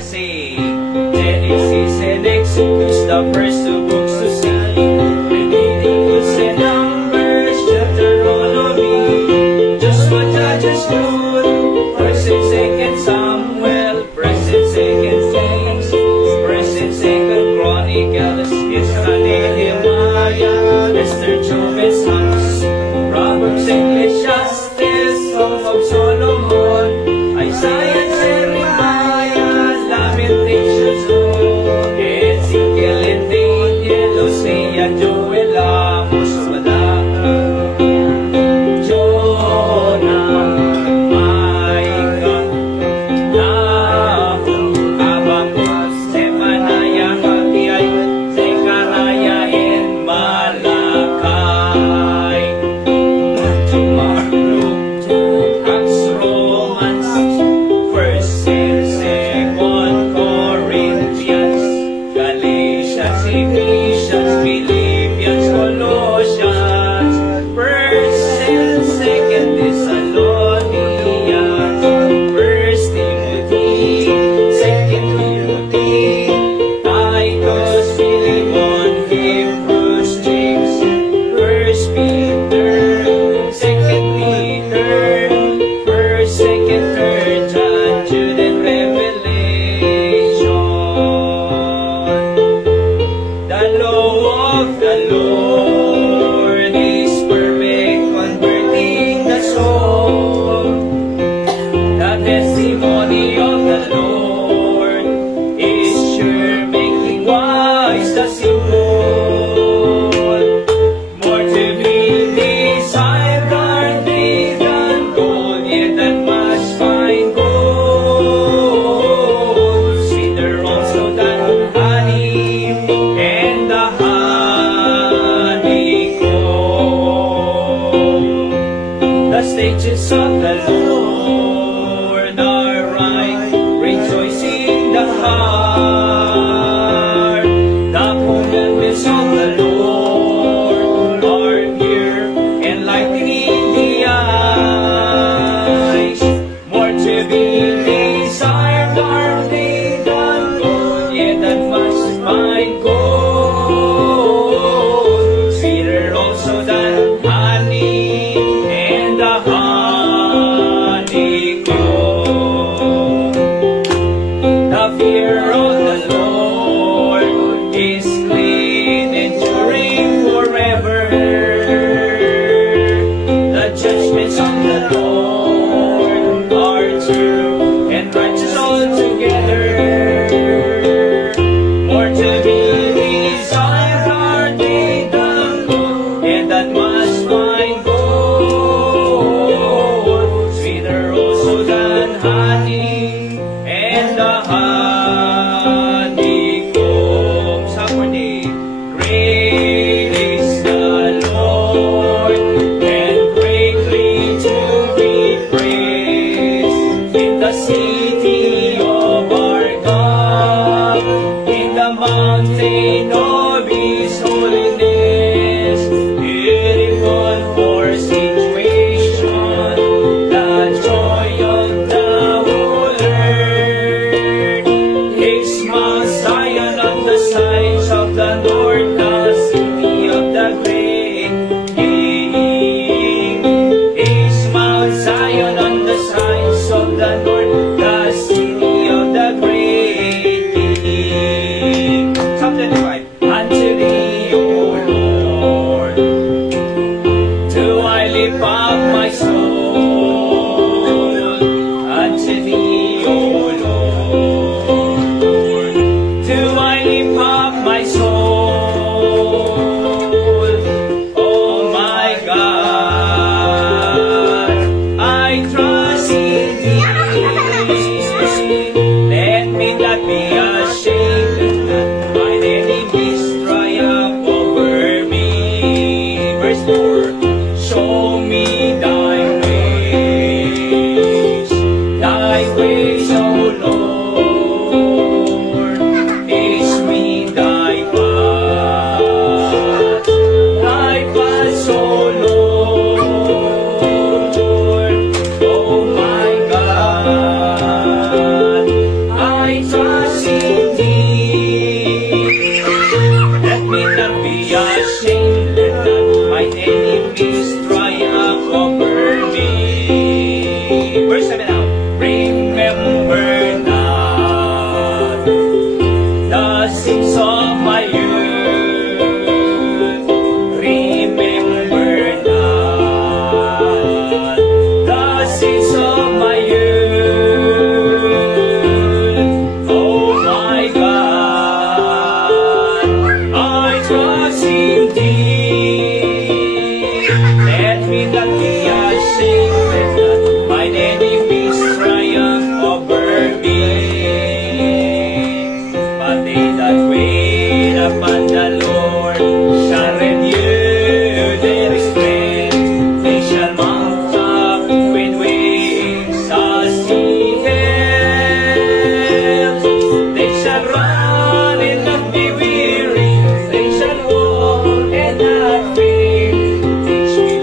say Genesis and Exodus, the first two books to see. Leviticus and Numbers, Deuteronomy, Joshua, Judges, Jude, First and Second Samuel, First and Second Kings, First and Second Chronicles, Ezra, Nehemiah, Esther, Job, and Psalms, Proverbs, Ecclesiastes, Song of Solomon, Isaiah, Jeremiah, Lamentations, Ezekiel, and Daniel, Hosea, Joel, Amos, Malachi, Jonah, Micah, Nahum, Habakkuk, Zephaniah, Haggai, Zechariah, and Malachi. Mark, Luke, Acts, Romans, First and Second Corinthians, Galatians, Ephesians, Philippians, Colossians, First and Second Thessalonians, First Timothy, Second Timothy, Titus, Philemon, Hebrews, James, First Peter, Second Peter, First, Second, Third John, Jude, and Revelation. The law of the Lord is perfect, converting the soul. The testimony of the Lord is sure, making wise the simple. More to be desired are they than gold, yet that must find gold. Sweeter also than honey and the honeycomb. The stages of the Lord are right, rejoicing the heart. The commandments of the Lord are pure, enlightening the eyes. More to be desired are they than gold, yet that must find gold. Sweeter also than honey and the honeycomb. The fear of the Lord is clean, enduring forever. The judgments of the Lord are true and righteous altogether. More to be desired are they than gold, and that must find gold. Sweeter also than honey and the honeycomb. Saturday. Great is the Lord, and greatly to be praised in the city of our God, in the mountain of His holiness. Beautiful for situation, the joy of the whole earth. Is Mount Zion on the sides of the north, the city of the great King. Is Mount Zion on the sides of the north, the city of the great King. Psalm 25. Unto thee, O Lord, do I lift up my soul. Unto thee, O Lord, do I lift up my soul. Oh my God, I trust in thee. Let me not be ashamed, that mine enemies triumph over me. Verse 4. Show me thy ways, O Lord. Teach me thy path, O Lord. Oh my God, I trust the Lord shall renew their strength. They shall mount up with wings as eagles. They shall run and not be weary. They shall walk and not faint. Teach me,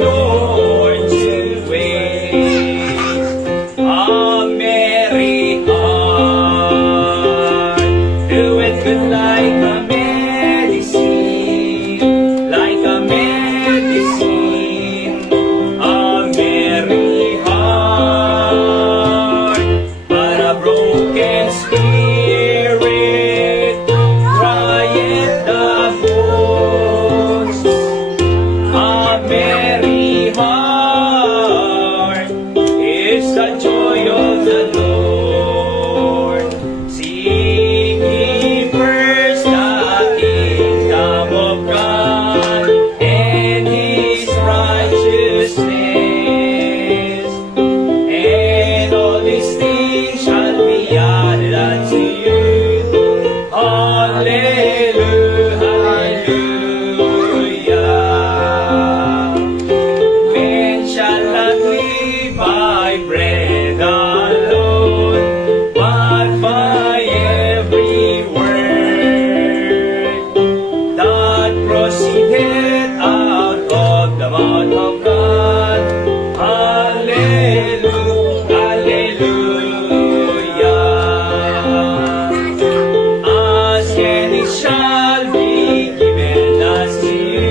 Lord, to wait. A merry heart doeth good like a medicine, like a medicine. A merry heart, but a broken spirit crieth the most. A merry heart is the joy of the Lord. Seek ye first the kingdom of God and His righteousness, and all these things shall be added unto you. Hallelujah, hallelujah. Men shall not live by bread alone, but by every word that proceedeth out of the mouth of God. Hallelujah, hallelujah. Ask and it shall be given unto you.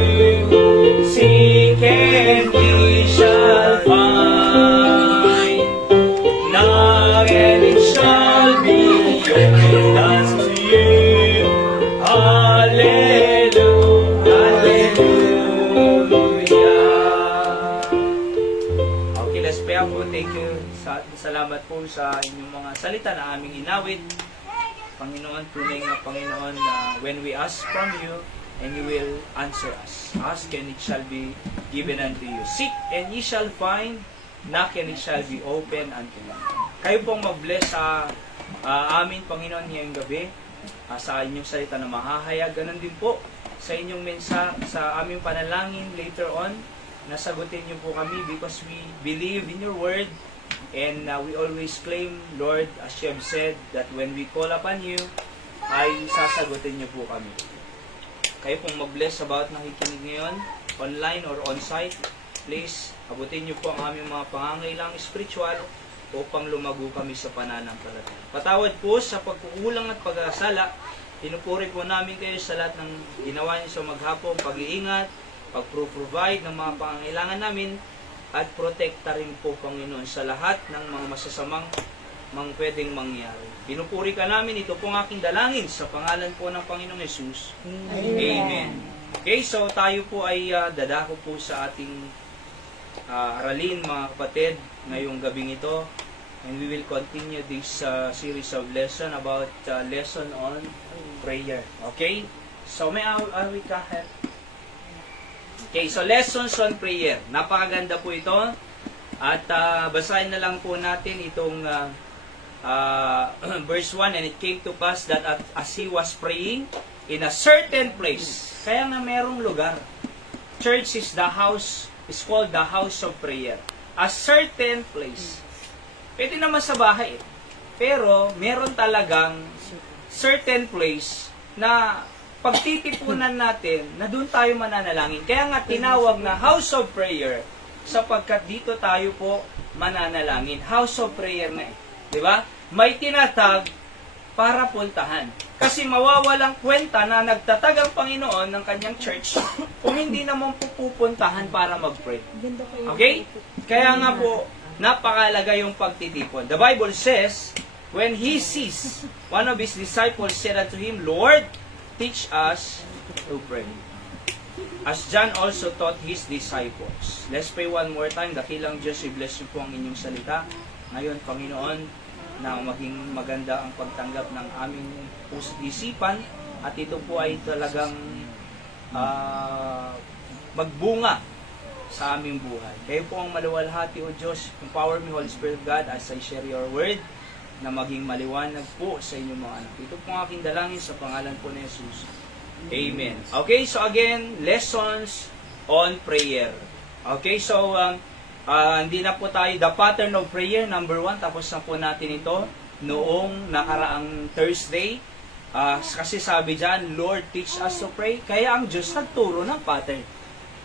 Seek and ye shall find. Knock and it shall be opened unto you. Hallelujah, hallelujah. Okay, let's pray po. Thank you. Salamat po sa inyong mga salita na aming inawit. Panginoon, tunay nga Panginoon, na when we ask from you, and you will answer us. Ask and it shall be given unto you. Seek and ye shall find. Knock and it shall be open unto you. Kayo pong mag-bless sa amin, Panginoon, ngayong gabi, sa inyong salita na mahahayag. Ganon din po sa inyong sa aming panalangin later on. Nasagutin niyo po kami because we believe in your word. And we always claim, Lord, as you have said, that when we call upon you, ay sasagutin niyo po kami. Kayo pong mag-bless sa bawat nakikinig ngayon, online or on-site. Please, abutin niyo po ang aming mga pangangailangang spiritual upang lumago kami sa pananampalataya. Patawad po sa pagkukulang at pag-aasala. Pinupuri po namin kayo sa lahat ng ginawa niyo sa maghapong pag-iingat, pag-provide ng mga pangangailangan namin, at protekta rin po, Panginoon, sa lahat ng mga masasamang pwedeng mangyari. Pinupuri ka namin, ito pong aking dalangin sa pangalan po ng Panginoong Jesus. Amen. Okay, so tayo po ay dadako po sa ating aralin, mga kapatid, ngayong gabing ito. And we will continue this series of lesson about lesson on prayer. Okay? So may awit ka, Okay, so lessons on prayer. Napakaganda po ito. At basahin na lang po natin itong verse 1. And it came to pass that as he was praying in a certain place. Kaya nga merong lugar. Church is called the house of prayer. A certain place. Pwede naman sa bahay. Pero meron talagang certain place na pagtitipunan natin na doon tayo mananalangin. Kaya nga tinawag na house of prayer sapagkat dito tayo po mananalangin. House of prayer na di ba? May tinatag para puntahan. Kasi mawawalang kwenta na nagtatag ang Panginoon ng kanyang church kung hindi naman po pupuntahan para mag-pray. Okay? Kaya nga po, napakalaga yung pagtitipon. The Bible says, when he sees, one of his disciples said unto him, Lord, teach us to pray. As John also taught his disciples. Let's pray one more time. Dakilang Diyos, i-bless niyo po ang inyong salita. Ngayon, Panginoon, na maging maganda ang pagtanggap ng aming isipan at ito po ay talagang magbunga sa aming buhay. Kayo po ang maluwalhati, O Diyos. Empower me, Holy Spirit of God, as I share your word. na maging maliwanag po sa inyong mga anak. Ito po ang aking dalangin sa pangalan po ni Jesus. Amen. Okay, so again, lessons on prayer. Okay, so hindi na po tayo, the pattern of prayer, number 1, tapos na po natin ito noong nakaraang Thursday. Kasi sabi dyan, Lord, teach us to pray. Kaya ang Diyos nagturo ng pattern.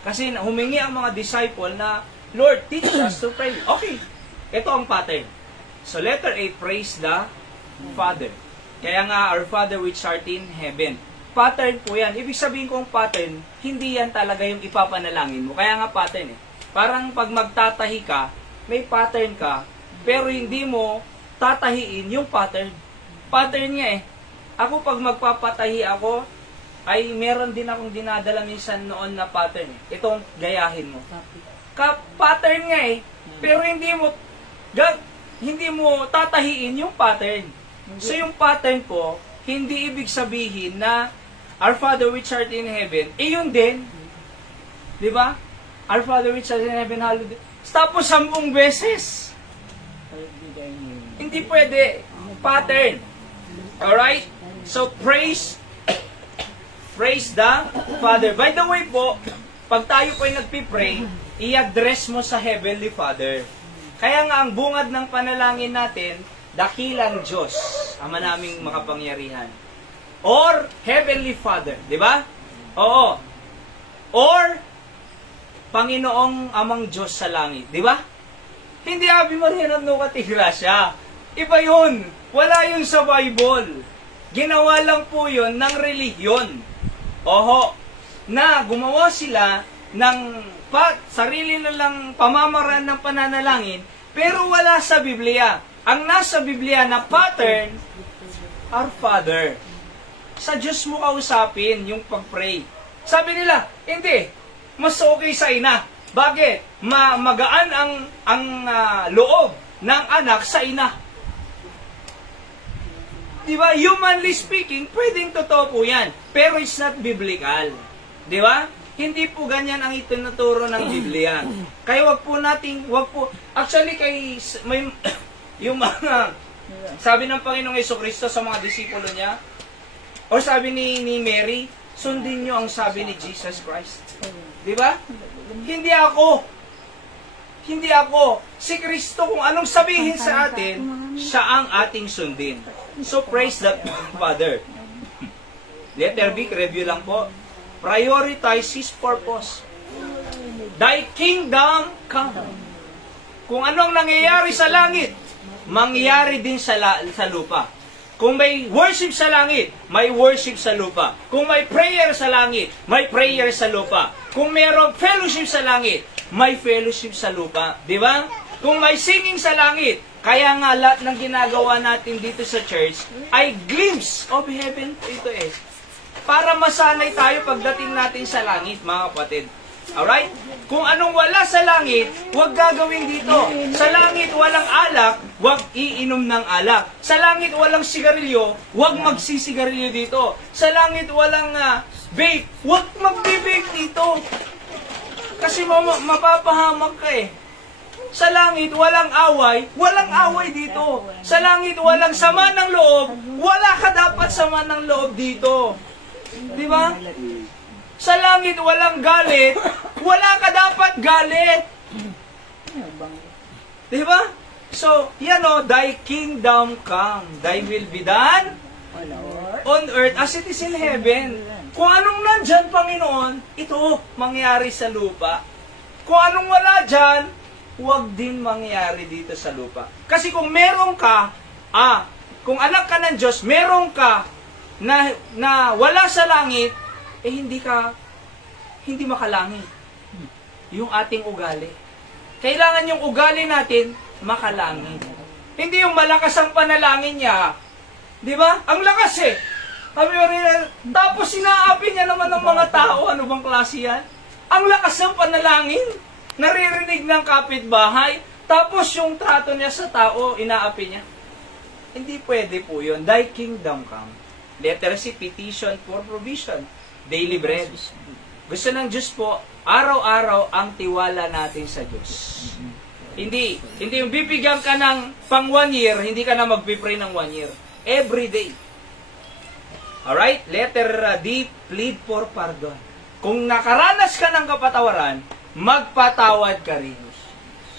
Kasi humingi ang mga disciple na, Lord, teach us to pray. Okay, ito ang pattern. So letter A, praise the Father. Kaya nga, our Father which art in heaven. Pattern po yan. Ibig sabihin kong pattern, hindi yan talaga yung ipapanalangin mo. Kaya nga pattern eh. Parang pag magtatahi ka, may pattern ka, pero hindi mo tatahiin yung pattern. Pattern niya eh. Ako pag magpapatahi ako, ay meron din akong dinadala minsan noon na pattern eh. Itong gayahin mo. Pattern nga eh. Pero hindi mo tatahiin yung pattern. So yung pattern ko, hindi ibig sabihin na Our Father which art in heaven, yun din. Di ba? Our Father which art in heaven, hallowed. Tapos 10 beses. Hindi pwede. Pattern. Alright? So, praise the Father. By the way po, pag tayo po ay nagpipray, i-address mo sa Heavenly Father. Kaya nga ang bungad ng panalangin natin, dakilang Diyos, Ama naming makapangyarihan. Or Heavenly Father, di ba? Oo. Or Panginoong Amang Diyos sa langit, di ba? Hindi Ave Maria ng Nucati Gracia. Iba yun. Wala yun sa Bible. Ginawa lang po yun ng relihiyon. Oho. Na gumawa sila ng sarili na lang pamamaraan ng pananalangin, pero wala sa Biblia. Ang nasa Biblia na pattern, Our Father. Sa Diyos mo kausapin yung pag-pray. Sabi nila, hindi. Mas okay sa ina. Bakit? Magaan ang loob ng anak sa ina. Diba? Humanly speaking, pwedeng totoo po yan. Pero it's not biblical. Diba? Hindi po ganyan ang itinuturo ng Biblia. Kaya wag po, actually yung mga, sabi ng Panginoong Jesucristo sa mga disipulo niya, o sabi ni Mary, sundin niyo ang sabi ni Jesus Christ. Diba? Hindi ako. Si Kristo, kung anong sabihin sa atin, siya ang ating sundin. So, praise the Father. Letter B, review lang po. Prioritize His purpose. Thy kingdom come. Kung anong nangyayari sa langit, mangyayari din sa lupa. Kung may worship sa langit, may worship sa lupa. Kung may prayer sa langit, may prayer sa lupa. Kung mayroong fellowship sa langit, may fellowship sa lupa. Di ba? Kung may singing sa langit, kaya nga lahat ng ginagawa natin dito sa church ay glimpse of heaven po ito eh. Para masanay tayo pagdating natin sa langit, mga kapatid. Alright? Kung anong wala sa langit, huwag gagawin dito. Sa langit walang alak, huwag iinom ng alak. Sa langit walang sigarilyo, huwag magsisigarilyo dito. Sa langit walang vape, huwag magbe-vape dito. Kasi mapapahamak ka eh. Sa langit walang away dito. Sa langit walang sama ng loob, wala ka dapat sama ng loob dito. Di ba? Sa langit walang galit, wala ka dapat galit. Diba? So, thy kingdom come, thy will be done on earth as it is in heaven. Kung anong nandyan, Panginoon, ito, mangyari sa lupa. Kung anong wala dyan, huwag din mangyari dito sa lupa. Kasi kung meron ka, kung anak ka ng Diyos, meron ka na wala sa langit, hindi makalangit. Yung ating ugali. Kailangan yung ugali natin makalangit. Hindi yung malakas ang panalangin niya. Di ba? Ang lakas eh. Tapos sinaapi niya naman ng mga tao. Ano bang klase yan? Ang lakas ng panalangin. Naririnig ng kapitbahay. Tapos yung trato niya sa tao, inaapi niya. Hindi pwede po yun. Thy kingdom come. Letter C, petition for provision. Daily bread. Gusto ng Diyos po, araw-araw ang tiwala natin sa Diyos. Hindi yung bibigyan ka ng pang 1 year, hindi ka na magpipray ng 1 year. Every day. Alright? Letter D, plead for pardon. Kung nakaranas ka ng kapatawaran, magpatawad ka rin.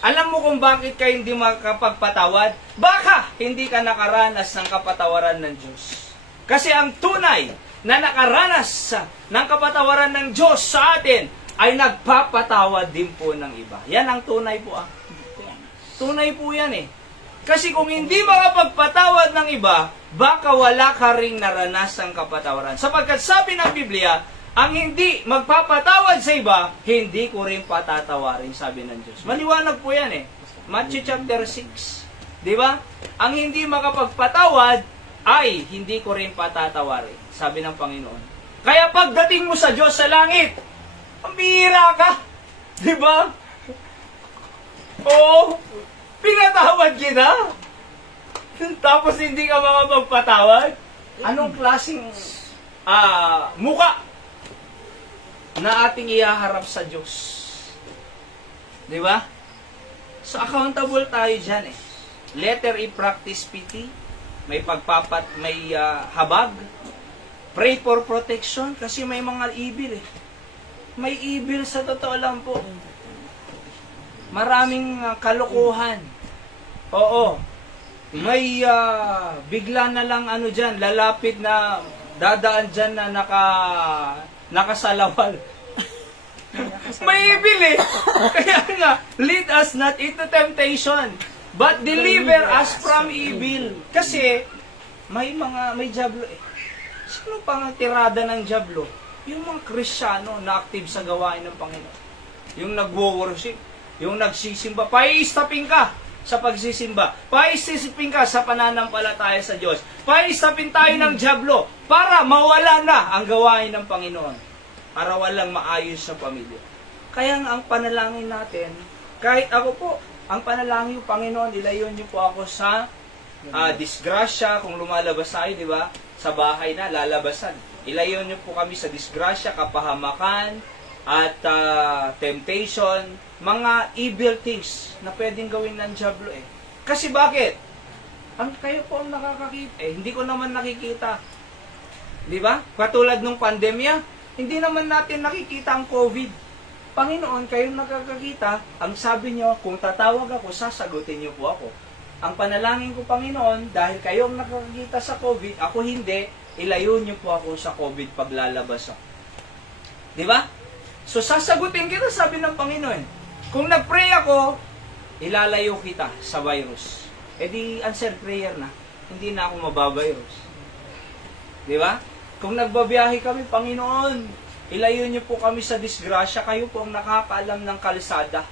Alam mo kung bakit ka hindi makapagpatawad? Baka hindi ka nakaranas ng kapatawaran ng Diyos. Kasi ang tunay na nakaranas ng kapatawaran ng Diyos sa atin ay nagpapatawad din po ng iba. Yan ang tunay po. Tunay po yan eh. Kasi kung hindi makapagpatawad ng iba, baka wala ka ring naranasang kapatawaran. Sapagkat sabi ng Biblia, ang hindi magpapatawad sa iba, hindi ko rin patatawarin, sabi ng Diyos. Maliwanag po yan eh. Matthew chapter 6. Di ba? Ang hindi makapagpatawad ay hindi ko rin patatawarin, sabi ng Panginoon. Kaya pagdating mo sa Diyos sa langit, ang bihira ka. Di ba? Oo. Pinatawad kita. Tapos hindi ka makapagpatawad? Anong klaseng muka na ating ihaharap sa Diyos? Di ba? So, accountable tayo dyan eh. Letter E, practice pity. May habag. Pray for protection kasi may mga evil eh. May evil sa totoo lang po. Maraming kalokohan. Oo. May bigla na lang dyan, lalapit na dadaan dyan na nakasalawal. May evil eh. Kaya nga, lead us not into temptation, but deliver us from evil. Kasi, may diablo eh. Sino pang tirada ng diablo? Yung mga Kristyano na active sa gawain ng Panginoon. Yung nagwo-worship, yung nagsisimba. Paistapin ka sa pagsisimba. Paistapin ka sa pananampalataya sa Diyos. Paistapin tayo ng diablo para mawala na ang gawain ng Panginoon. Para walang maayos sa pamilya. Kaya nga ang panalangin natin, kahit ako po, ang panalangin yung Panginoon, ilayon niyo po ako sa disgrasya, kung lumalabas tayo, di ba? Sa bahay na, lalabasan. Ilayon niyo po kami sa disgrasya, kapahamakan, at temptation, mga evil things na pwedeng gawin ng diablo eh. Kasi bakit? Kayo po ang nakakakita. Hindi ko naman nakikita. Di ba? Katulad nung pandemya, hindi naman natin nakikita ang COVID. Panginoon, kayong nakakakita, ang sabi niyo, kung tatawag ako, sasagutin niyo po ako. Ang panalangin ko, Panginoon, dahil kayong nakakakita sa COVID, ako hindi, ilayo niyo po ako sa COVID paglalabas ako. Di ba? So, sasagutin kita, sabi ng Panginoon. Kung nag-pray ako, ilalayo kita sa virus. E di, answer prayer na. Hindi na ako mabavirus. Di ba? Kung nagbabiyahe kami, Panginoon, ilayo niyo po kami sa disgrasya. Kayo po ang nakakaalam ng kalsada.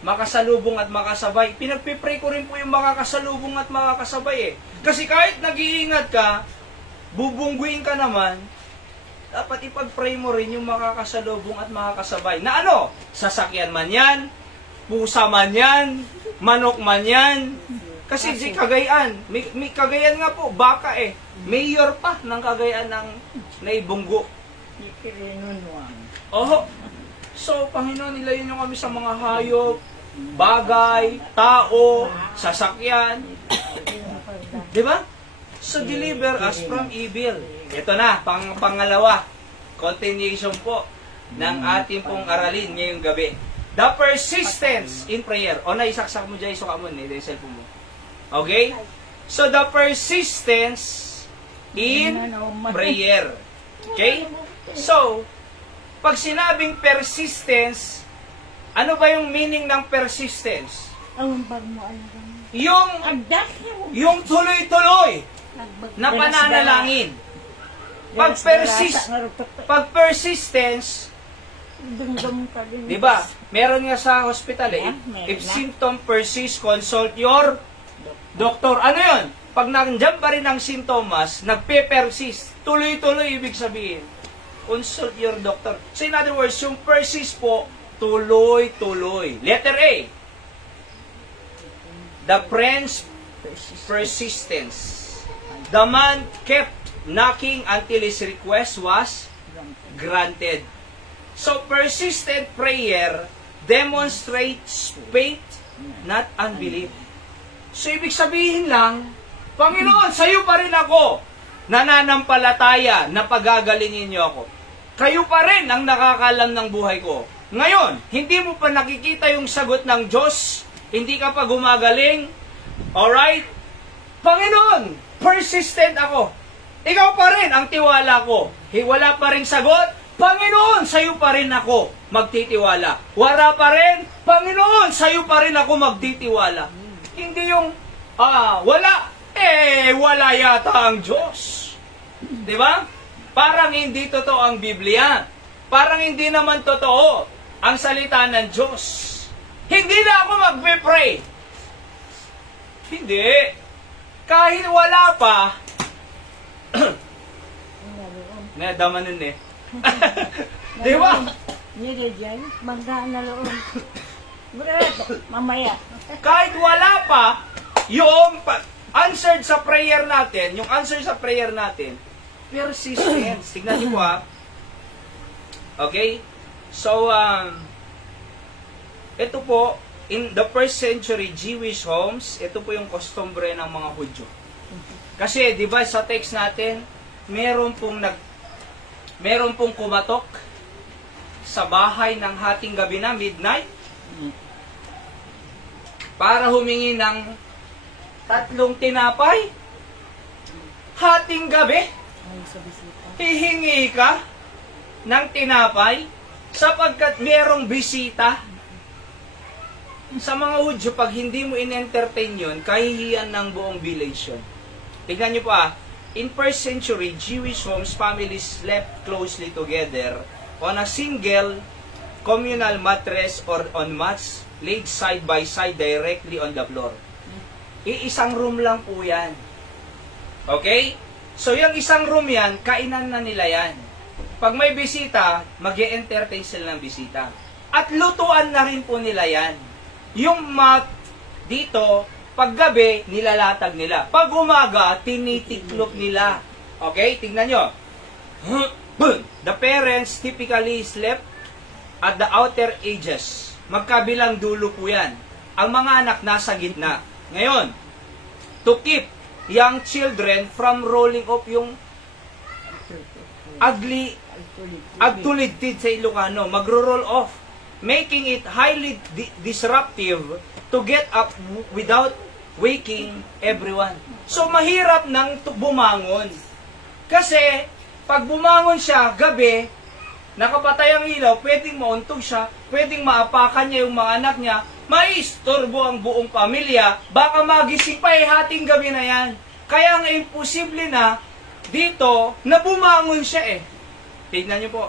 Makasalubong at makasabay. Pinagpipray ko rin po yung makakasalubong at makakasabay eh. Kasi kahit nag-iingat ka, bubungguin ka naman, dapat ipag-pray mo rin yung makakasalubong at makakasabay. Na ano? Sasakyan man yan, pusa man yan, manok man yan. Kasi di Cagayan, may Cagayan nga po, baka eh. Mayor pa ng Cagayan ng naibunggo. Oho. So, Panginoon, nilayo niyo kami sa mga hayop, bagay, tao, sasakyan. Di ba? So, deliver us from evil. Ito na, pangalawa. Continuation po ng ating pong aralin ngayong gabi. The persistence in prayer. O, naisaksak mo dyan, isuka mo, yung cellphone mo. Okay? So, the persistence in prayer. Okay? So, pag sinabing persistence, ano ba yung meaning ng persistence? Yung tuloy-tuloy na pananalangin. Pag persistence, di ba? Meron nga sa hospital eh. If symptom persist, consult your doctor. Ano yun? Pag nandiyan pa rin ang sintomas, nagpe-persist. Tuloy-tuloy ibig sabihin. Consult your doctor. So in other words, yung persist po, tuloy-tuloy. Letter A. The friend's persistence. The man kept knocking until his request was granted. So persistent prayer demonstrates faith not unbelief. So, ibig sabihin lang, Panginoon, sa iyo pa rin ako nananampalataya na pagagalingin niyo ako. Kayo pa rin ang nakakalam ng buhay ko. Ngayon, hindi mo pa nakikita yung sagot ng Diyos, hindi ka pa gumagaling, alright? Panginoon, persistent ako. Ikaw pa rin ang tiwala ko. Wala pa rin sagot, Panginoon, sa iyo pa rin ako magtitiwala. Wala pa rin, Panginoon, sa iyo pa rin ako magtitiwala. Hindi yung, wala. Wala yata ang Diyos. Diba? Parang hindi totoo ang Biblia. Parang hindi naman totoo ang salita ng Diyos. Hindi na ako magpe-pray. Hindi. Kahit wala pa, nadama nun eh. Di ba? Hindi dyan, manggaan na loob. Mamaya. Kahit wala pa, yung answered sa prayer natin, yung answer sa prayer natin, persistence. Tignan niyo po ha. Okay? So, ito po, in the first century Jewish homes, ito po yung kostumbre ng mga Hudyo. Kasi, di ba, sa text natin, meron pong kumatok sa bahay ng hating gabi na, midnight, para humingi ng 3 tinapay. Hating gabi, hihingi ka ng tinapay sapagkat merong bisita. Sa mga Hudyo, pag hindi mo in-entertain yun, kahihiyan ng buong village yun. Tignan nyo pa, in first century, Jewish homes, families slept closely together on a single communal mattress or on mats laid side by side directly on the floor. Iisang room lang po yan. Okay? So, yung isang room yan, kainan na nila yan. Pag may bisita, mag-e-entertain sila ng bisita. At lutuan na rin po nila yan. Yung mat dito, paggabi, nilalatag nila. Pag umaga, tinitiklop nila. Okay? Tignan nyo. The parents typically slept at the outer edges. Magkabilang dulo po yan. Ang mga anak nasa gitna. Ngayon, to keep young children from rolling off yung agtulidtid sa Ilocano, magro-roll off, making it highly disruptive to get up without waking everyone. So, mahirap nang bumangon. Kasi, pag bumangon siya, gabi, nakapatay ang ilaw, pwedeng mauntog siya, pwedeng maapakan niya yung mga anak niya, maistorbo ang buong pamilya, baka magising pa hating gabi na yan. Kaya nga imposible na dito na bumangon siya eh. Tignan niyo po.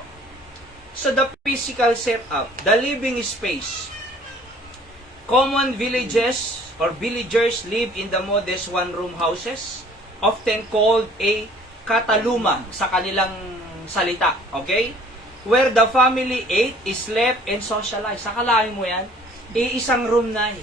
So the physical setup, the living space. Common villages or villagers live in the modest one-room houses, often called a kataluma sa kanilang salita. Okay? Where the family ate, slept, and socialized. Sakalain mo yan? Iisang room na eh.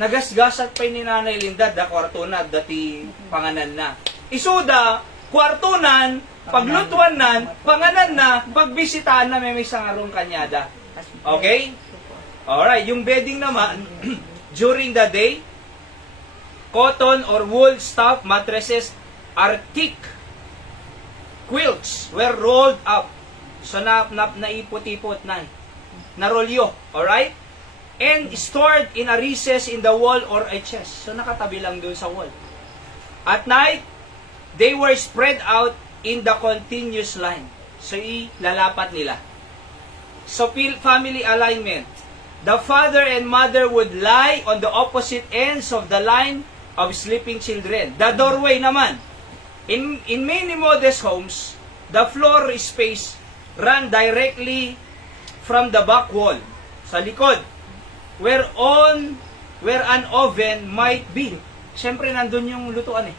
Nagasgasat pa ni Nanay Linda, da kwartunan, dati panganan na. Isuda, kwartunan, paglutuan nan, panganan na, pagbisitaan na may isang room kanyada. Okay? Alright, yung bedding naman, during the day, cotton or wool stuff mattresses are thick. Quilts were rolled up. So, naipot-ipot na. Narolyo. Alright? And stored in a recess in the wall or a chest. So, nakatabi lang dun sa wall. At night, they were spread out in the continuous line. So, ilalapat nila. So, family alignment. The father and mother would lie on the opposite ends of the line of sleeping children. The doorway naman. In many modest homes, the floor space ran directly from the back wall, sa likod, where an oven might be. Siyempre, nandun yung lutuan eh.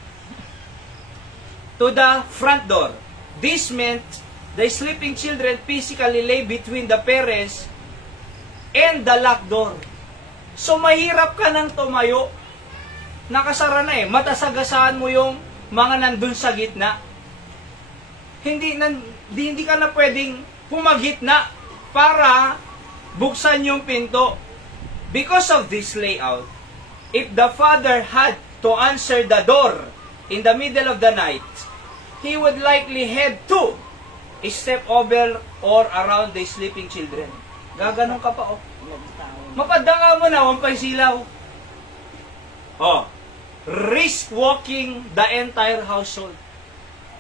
To the front door. This meant the sleeping children physically lay between the parents and the locked door. So, mahirap ka nang tumayo. Nakasara na eh. Matasagasaan mo yung mga nandun sa gitna. Hindi ka na pwedeng pumagitna para buksan yung pinto. Because of this layout, if the father had to answer the door in the middle of the night, he would likely head to step over or around the sleeping children. Gaganon ka pa, oh. Mapadanga mo na, wampay silaw. Oh. Risk walking the entire household.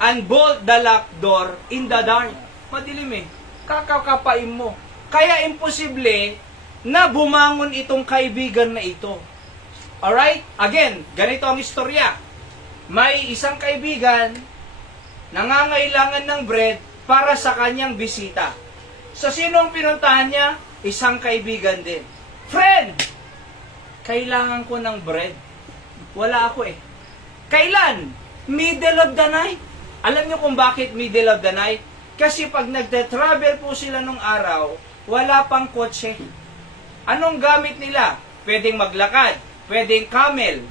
And bolt the locked door in the dark. Madilim eh. Kakakapain mo. Kaya imposible na bumangon itong kaibigan na ito. Alright? Again, ganito ang istorya. May isang kaibigan nangangailangan ng bread para sa kanyang bisita. So, sino ang pinuntahan niya? Isang kaibigan din. Friend! Kailangan ko ng bread. Wala ako eh. Kailan? Middle of the night. Alam niyo kung bakit middle of the night? Kasi pag nagte-travel po sila nung araw, wala pang kotse. Anong gamit nila? Pwedeng maglakad, pwedeng camel,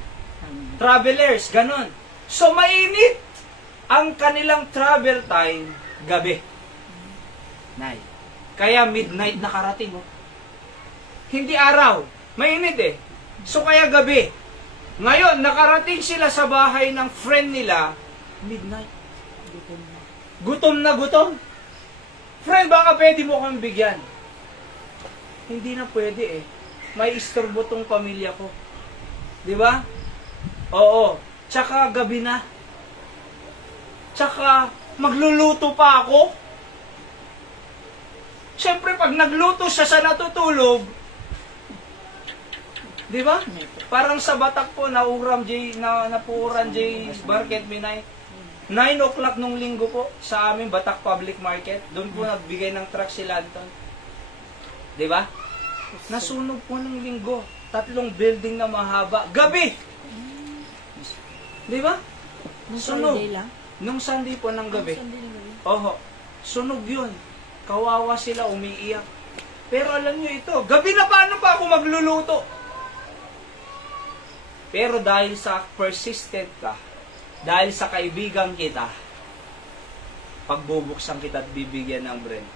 travelers, ganon. So mainit ang kanilang travel time, gabi. Night. Kaya midnight nakarating. Oh. Hindi araw. Mainit eh. So kaya gabi. Ngayon, nakarating sila sa bahay ng friend nila, midnight. Gutom na gutom. Friend, baka pwede mo kang bigyan. Hindi na pwede eh. May istorbo tong pamilya ko. Di ba? Oo. Tsaka gabi na. Tsaka magluluto pa ako. Siyempre, pag nagluto siya sa natutulog, di ba? Parang sa Batak po, napuuran J. Barket Minay. 9 o'clock nung linggo po sa aming Batak Public Market. Doon po nagbigay ng truck si Lanton. Di ba? Nasunog po ng linggo. 3 building na mahaba. Gabi! Di ba? Sunog. Nung Sunday po ng gabi. Oho. Sunog yun. Kawawa sila, umiiyak. Pero alam nyo ito, gabi na paano pa ako magluluto? Pero dahil sa persistent ka, dahil sa kaibigan kita, pagbubuksan kita at bibigyan ng bread.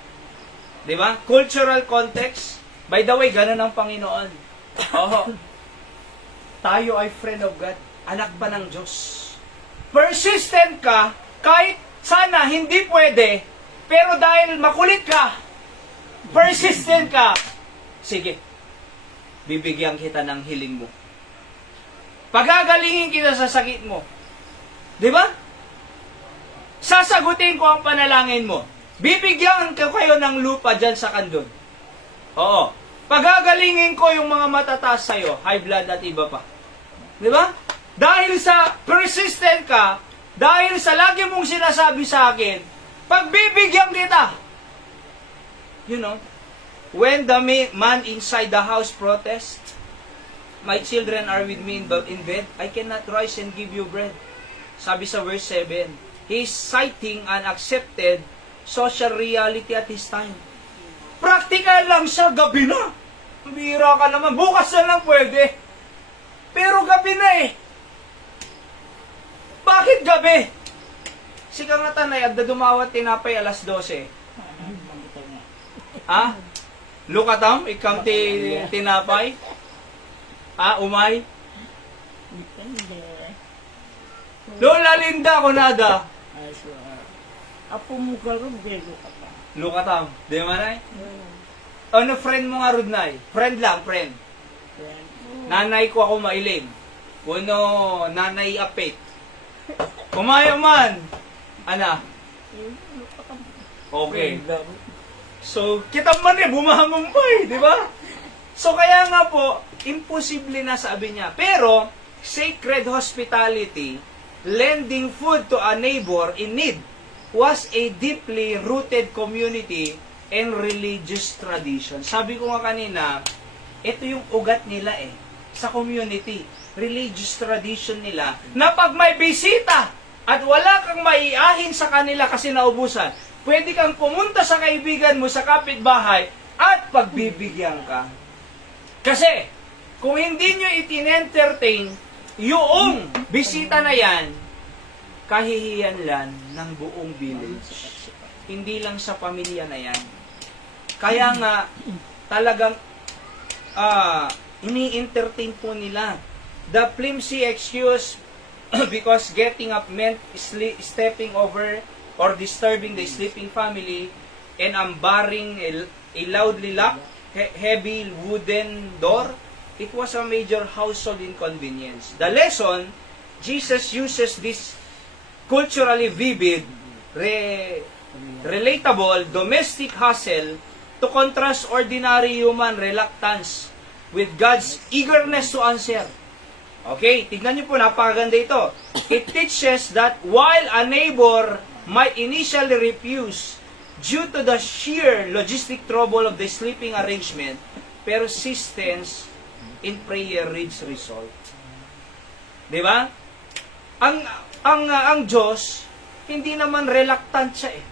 Di ba? Cultural context. By the way, ganun ang Panginoon. Oho. Tayo ay friend of God. Anak ba ng Diyos? Persistent ka, kahit sana hindi pwede, pero dahil makulit ka, persistent ka, sige, bibigyan kita ng hiling mo. Pagagalingin kita sa sakit mo. Di ba? Sasagutin ko ang panalangin mo. Bibigyan ko kayo ng lupa dyan sa kandun. Oo. Pagagalingin ko yung mga matataas sa'yo, high blood at iba pa. Di ba? Dahil sa persistent ka, dahil sa lagi mong sinasabi sa akin, pagbibigyan kita. You know, when the man inside the house protests, my children are with me in bed, I cannot rise and give you bread. Sabi sa verse 7, he's citing an accepted social reality at his time. Practical lang siya, gabi na. Bira ka naman, bukas na lang pwede. Pero gabi na eh. Bakit gabi? Si Kangatanay, abda dumawat tinapay alas 12. Ha? Lukatam, ikam tinapay? Ha, umay? Lola Linda, kunada. Apo mo garo, belo ka pa. Lukatam, di manay? Ano friend mo nga Rudnay? Friend lang, friend. Nanay ko ako mailim. Uno, nanay apit. Kumaya man. Ana? Okay. So, kita man eh, bumahamon pa eh, di ba? So, kaya nga po, imposible na sabi niya. Pero, sacred hospitality, lending food to a neighbor in need, was a deeply rooted community and religious tradition. Sabi ko nga kanina, ito yung ugat nila eh, sa community. Religious tradition nila, na pag may bisita at wala kang maiahin sa kanila kasi naubusan, pwede kang pumunta sa kaibigan mo sa kapitbahay at pagbibigyan ka. Kasi, kung hindi nyo itin-entertain yung bisita na yan, kahihiyan lang ng buong village. Hindi lang sa pamilya na yan. Kaya nga, talagang Ini-entertain po nila. The flimsy excuse because getting up meant stepping over or disturbing the sleeping family and unbarring a loudly locked, heavy wooden door, it was a major household inconvenience. The lesson, Jesus uses this culturally vivid, relatable, domestic hustle to contrast ordinary human reluctance with God's eagerness to answer. Okay, tignan niyo po, napakaganda ito. It teaches that while a neighbor might initially refuse due to the sheer logistic trouble of the sleeping arrangement, persistence in prayer reads result. Di ba? Ang Diyos, hindi naman reluctant siya eh.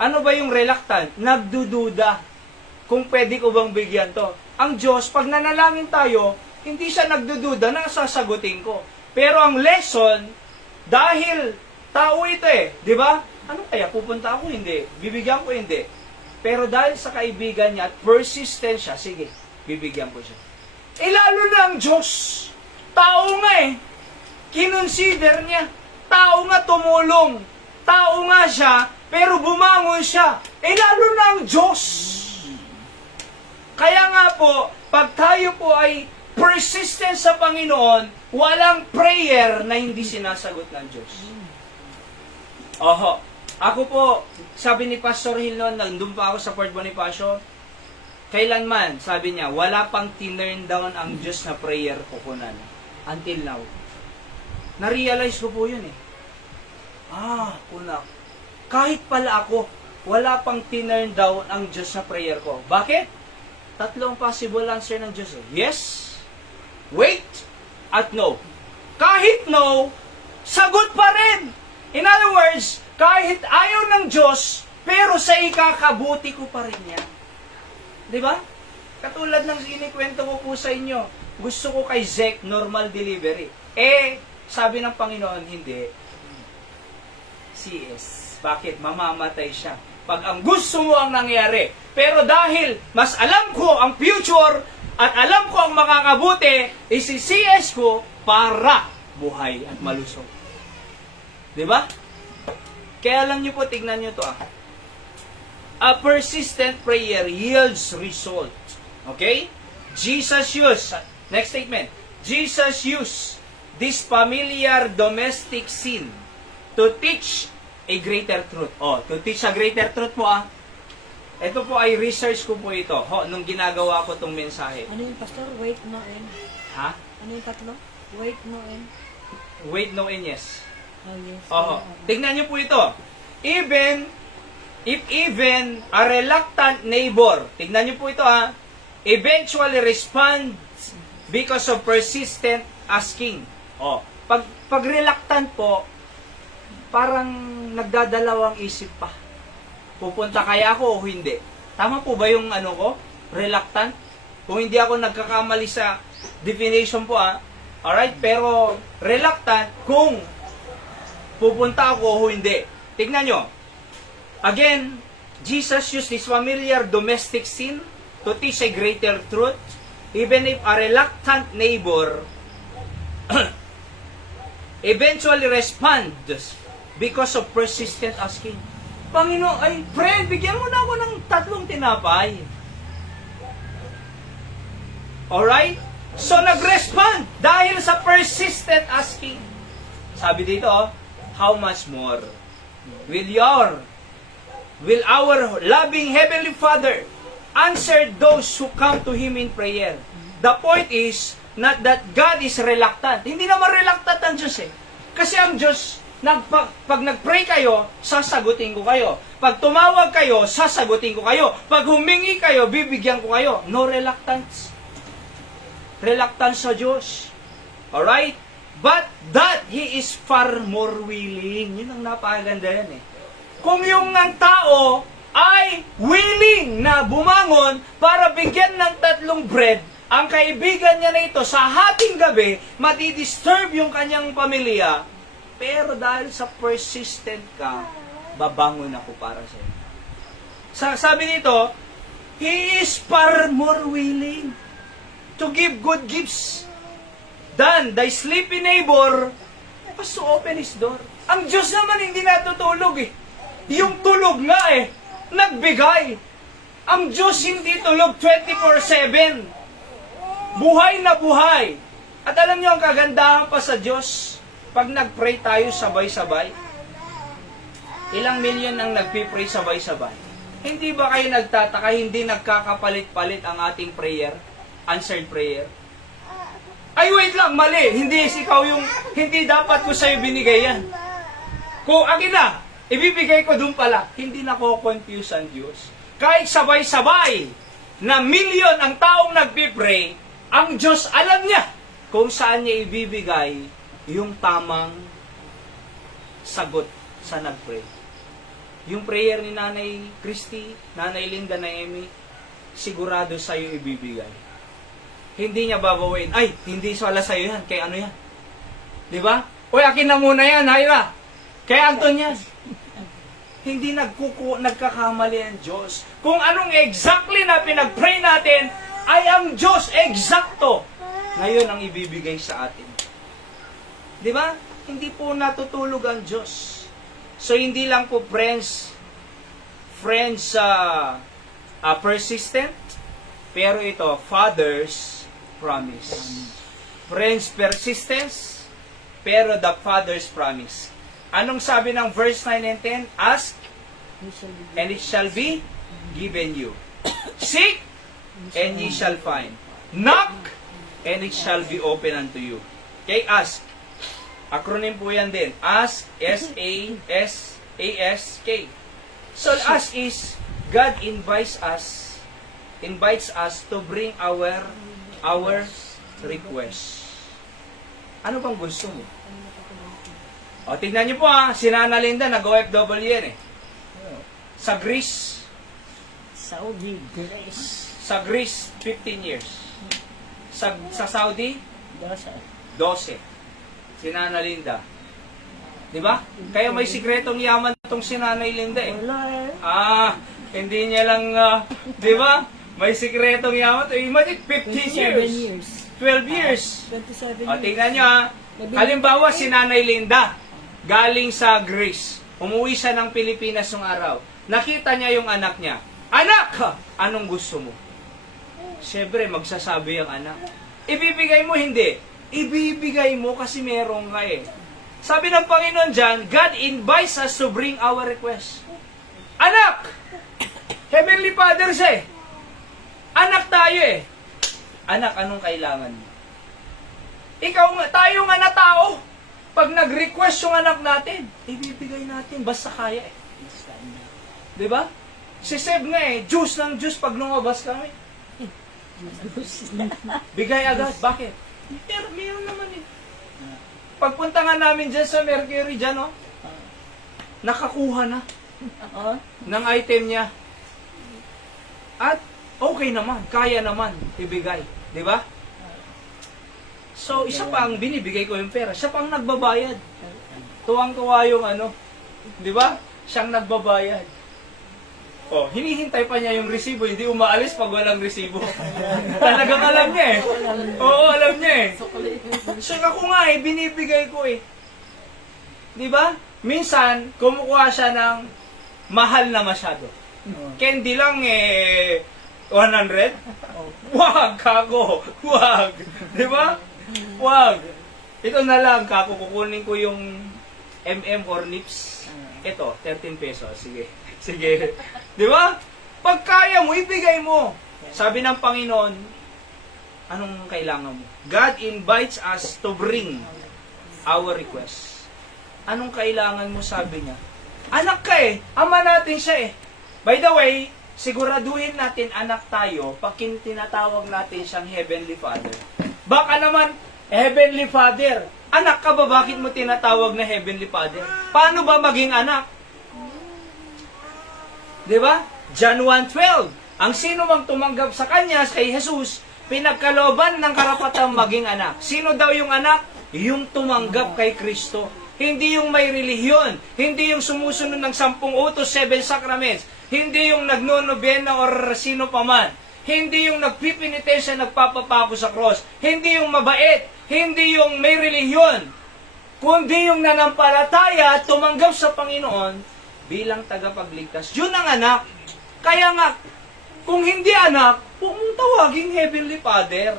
Ano ba yung reluctant? Nagdududa kung pwede ko bang bigyan to. Ang Diyos, pag nanalangin tayo, hindi siya nagdududa na sasagutin ko. Pero ang lesson, dahil tao ito eh, di ba? Ano kaya? Pupunta ako? Hindi. Bibigyan ko? Hindi. Pero dahil sa kaibigan niya at persistent siya, sige, bibigyan ko siya. Eh lalo na ang Diyos. Tao nga eh. Kinonsider niya. Tao nga tumulong. Tao nga siya, pero bumangon siya. Eh lalo na ang Diyos. Kaya nga po, pag tayo po ay persistent sa Panginoon, walang prayer na hindi sinasagot ng Diyos. Oho. Ako po, sabi ni Pastor Hill noon, nandun pa ako sa Fort Bonifacio, kailanman, sabi niya, wala pang tinurn down ang Diyos na prayer kukunan. Until now. Na-realize ko po yun eh. Una. Kahit pala ako, wala pang tinurn down ang Diyos na prayer ko. Bakit? Tatlong possible answer ng Diyos eh. Yes, wait, at no. Kahit no, sagot pa rin. In other words, kahit ayaw ng Diyos, pero sa ikakabuti ko pa rin yan. Di ba? Katulad ng inikwento ko po sa inyo, gusto ko kay Zek normal delivery. Eh, sabi ng Panginoon, hindi. CS. Bakit? Mamamatay siya. Pag ang gusto mo ang nangyari. Pero dahil mas alam ko ang future at alam ko ang makakabuti, isi-CS ko para buhay at malusog. Di ba? Kaya lang nyo po, tignan nyo to A persistent prayer yields result. Okay? Jesus used, next statement, Jesus used this familiar domestic sin to teach a greater truth. To teach a greater truth po Ito po ay research ko po ito, nung ginagawa ko tong mensahe. Ano yung pastor? Wait, no, and? Ha? Ano yung tatlo? Wait, no, and? Wait, no, and yes. Oh, yes. Tignan nyo po ito. Even a reluctant neighbor, tignan nyo po ito eventually responds because of persistent asking. Pag reluctant po, parang nagdadalawang isip pa. Pupunta kaya ako o hindi? Tama po ba yung ko? Reluctant? Kung hindi ako nagkakamali sa definition po Alright? Pero reluctant kung pupunta ako o hindi. Tignan nyo. Again, Jesus used this familiar domestic sin to teach a greater truth. Even if a reluctant neighbor eventually responds because of persistent asking. Panginoon, friend, bigyan mo na ako ng 3 tinapay. Alright? So, nag-respond dahil sa persistent asking. Sabi dito, how much more will our loving Heavenly Father answer those who come to Him in prayer? The point is not that God is reluctant. Hindi naman reluctant ang Diyos Kasi ang Diyos, pag nag-pray kayo, sasagutin ko kayo. Pag tumawag kayo, sasagutin ko kayo. Pag humingi kayo, bibigyan ko kayo. No reluctance. Reluctance sa Diyos. Alright? But that He is far more willing. Yun ang napakaganda yan Kung yung ng tao ay willing na bumangon para bigyan ng 3 bread, ang kaibigan niya na ito sa hating gabi, matidisturb yung kanyang pamilya, pero dahil sa persistent ka, babangon ako para sa iyo. Sabi nito, He is far more willing. to give good gifts than thy sleepy neighbor was to open his door. Ang Diyos naman hindi natutulog eh. Yung tulog nga eh, nagbigay. Ang Diyos hindi tulog 24/7. Buhay na buhay. At alam niyo ang kagandahan pa sa Diyos, pag nag-pray tayo sabay-sabay, ilang milyon ang nagpipray sabay-sabay. Hindi ba kayo nagtataka, hindi nagkakapalit-palit ang ating prayer, answered prayer? Ay, wait lang, mali. Hindi ikaw yung, hindi dapat ko sa'yo binigay yan. Kung akin na, ibibigay ko dun pala. Hindi na ko confuse ang Diyos. Kahit sabay-sabay na milyon ang taong nagpipray, ang Diyos alam niya kung saan niya ibibigay yung tamang sagot sa nagpray. Yung prayer ni Nanay Christy, Nanay Linda, Naemi, sigurado sa'yo ibibigay. Hindi niya babawin. Ay, hindi wala sa'yo yan. Kaya ano yan? Di ba? Uy, akin na muna yan, Hyra. Kaya Anton yan. Hindi nagkakamali ang Diyos. Kung anong exactly na pinag-pray natin, ay ang Diyos eksakto. Ngayon ang ibibigay sa atin. Di ba? Hindi po natutulog ang Diyos. So, hindi lang po persistent, pero ito, Father's promise. Friends, persistence, pero the Father's promise. Anong sabi ng verse 9 and 10? Ask, and it shall be given you. Seek, and ye shall find. Knock, and it shall be open unto you. Okay, ask. Acronym po yan din. Ask, S-A-S-A-S-K. So, ask is, God invites us to bring our request. Ano bang gusto mo? O, tignan niyo po si Nana Linda, nag-OFW yan eh. Sa Greece, Saudi, Grace. sa Greece, 15 years. Sa Saudi, 12. Si Nana Linda. Di ba? Kaya may sikretong yaman itong si Nanay Linda eh. Wala eh. Hindi niya lang, di ba? May sikretong yaman. Imagine, 15 years. 12 years. 27 O, tingnan nyo Halimbawa, si Nanay Linda, galing sa Greece. Umuwi siya ng Pilipinas nung araw. Nakita niya yung anak niya. Anak! Anong gusto mo? Siyempre, magsasabi ang anak. Ibibigay mo, hindi. Ibibigay mo kasi meron ka eh. Sabi ng Panginoon dyan, God invites us to bring our request. Anak! Heavenly Father siya eh. Anak tayo eh. Anak, anong kailangan mo? Tayo nga na tao. Pag nag-request yung anak natin, ibibigay natin, basta kaya eh. Diba? Si Seb nga eh, juice ng juice pag lumabas kami. Bigay agad. Bakit? Pero meron naman eh. Pagpunta nga namin dyan sa Mercury dyan, oh, nakakuha na ng item niya. At okay naman, kaya naman ibigay. Di ba? So, isa pa ang binibigay ko yung pera. Siya pang nagbabayad. Tuwang-tuwa yung di ba? Siyang nagbabayad. Oh, hinihintay pa niya yung resibo, hindi umaalis pag walang resibo. Talagang alam niya eh. Oo, alam niya eh. So, ako nga eh, binibigay ko eh. Di ba? Minsan, kumukuha siya ng mahal na masyado. Candy lang eh, 100? Wag, kako. Wag. Di ba? Wag. Ito na lang, kako. Kukunin ko yung or nips. Ito, 13 pesos. Sige. Sige. Di ba? Pag kaya mo, ibigay mo. Sabi ng Panginoon, anong kailangan mo? God invites us to bring our request. Anong kailangan mo, sabi niya? Anak ka eh. Ama natin siya eh. By the way, siguraduhin natin anak tayo pag tinatawag natin siyang Heavenly Father. Baka naman, Heavenly Father, anak ka ba? Bakit mo tinatawag na Heavenly Father? Paano ba maging anak? Diba? John 1:12. Ang sino mang tumanggap sa Kanya, kay Jesus, pinagkalooban ng karapatang maging anak. Sino daw yung anak? Yung tumanggap kay Kristo. Hindi yung may relihiyon. Hindi yung sumusunod ng 10 utos, 7 sacraments. Hindi yung nagnonobena or sino paman. Hindi yung nagpipinitensya, nagpapapako sa cross. Hindi yung mabait. Hindi yung may relihiyon. Kundi yung nanampalataya at tumanggap sa Panginoon bilang tagapagligtas. Yun ang anak. Kaya nga, kung hindi anak, huwag mong tawaging Heavenly Father.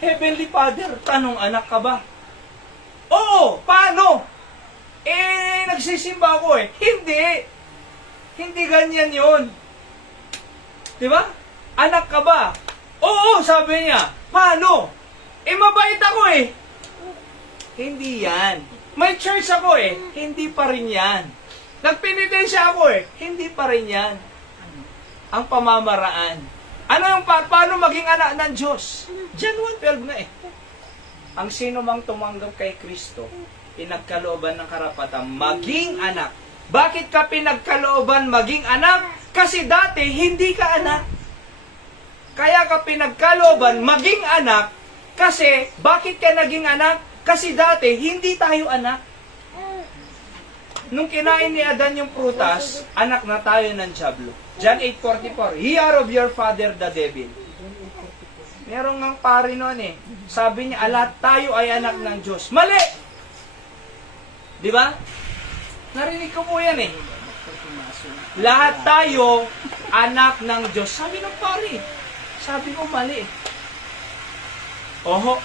Heavenly Father, tanong anak ka ba? Oo, paano? Nagsisimba ako eh. Hindi. Hindi ganyan yun. Diba? Anak ka ba? Oo, sabi niya. Paano? Mabait ako eh. Hindi yan. May church ako eh. Hindi pa rin yan. Nagpenitensya ako eh. Hindi pa rin yan. Ang pamamaraan. Ano yung paano maging anak ng Diyos? John 1:12 na eh. Ang sino mang tumanggap kay Kristo, pinagkalooban ng karapatan maging anak. Bakit ka pinagkalooban maging anak? Kasi dati hindi ka anak. Kaya ka pinagkalooban maging anak kasi bakit ka naging anak? Kasi dati hindi tayo anak. Nung kinain ni Adan yung prutas, anak na tayo ng Diablo. John 8:44, ye are of your father the devil. Merong ng pari noon eh. Sabi niya, lahat tayo ay anak ng Diyos. Mali! Di ba? Narinig ko po yan eh. Lahat tayo anak ng Diyos. Sabi ng pari. Sabi ko mali. Oho.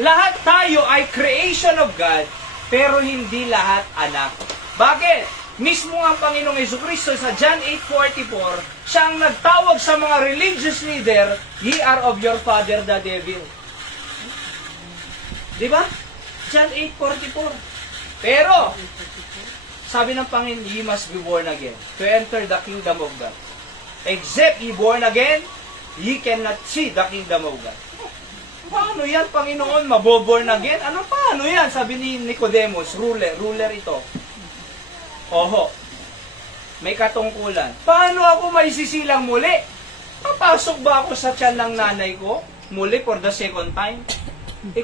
Lahat tayo ay creation of God, pero hindi lahat anak. Bakit? Mismo ang Panginoong Jesucristo sa John 8:44, siya ang nagtawag sa mga religious leader, ye are of your father the devil. Di ba? John 8:44. Pero, sabi ng Panginoon, ye must be born again to enter the kingdom of God. Except ye born again, ye cannot see the kingdom of God. Paano yan, Panginoon? Maboborn again? Ano paano yan? Sabi ni Nicodemus, ruler ito. Oho, may katungkulan. Paano ako may sisilang muli? Papasok ba ako sa tiyan ng nanay ko? Muli for the second time?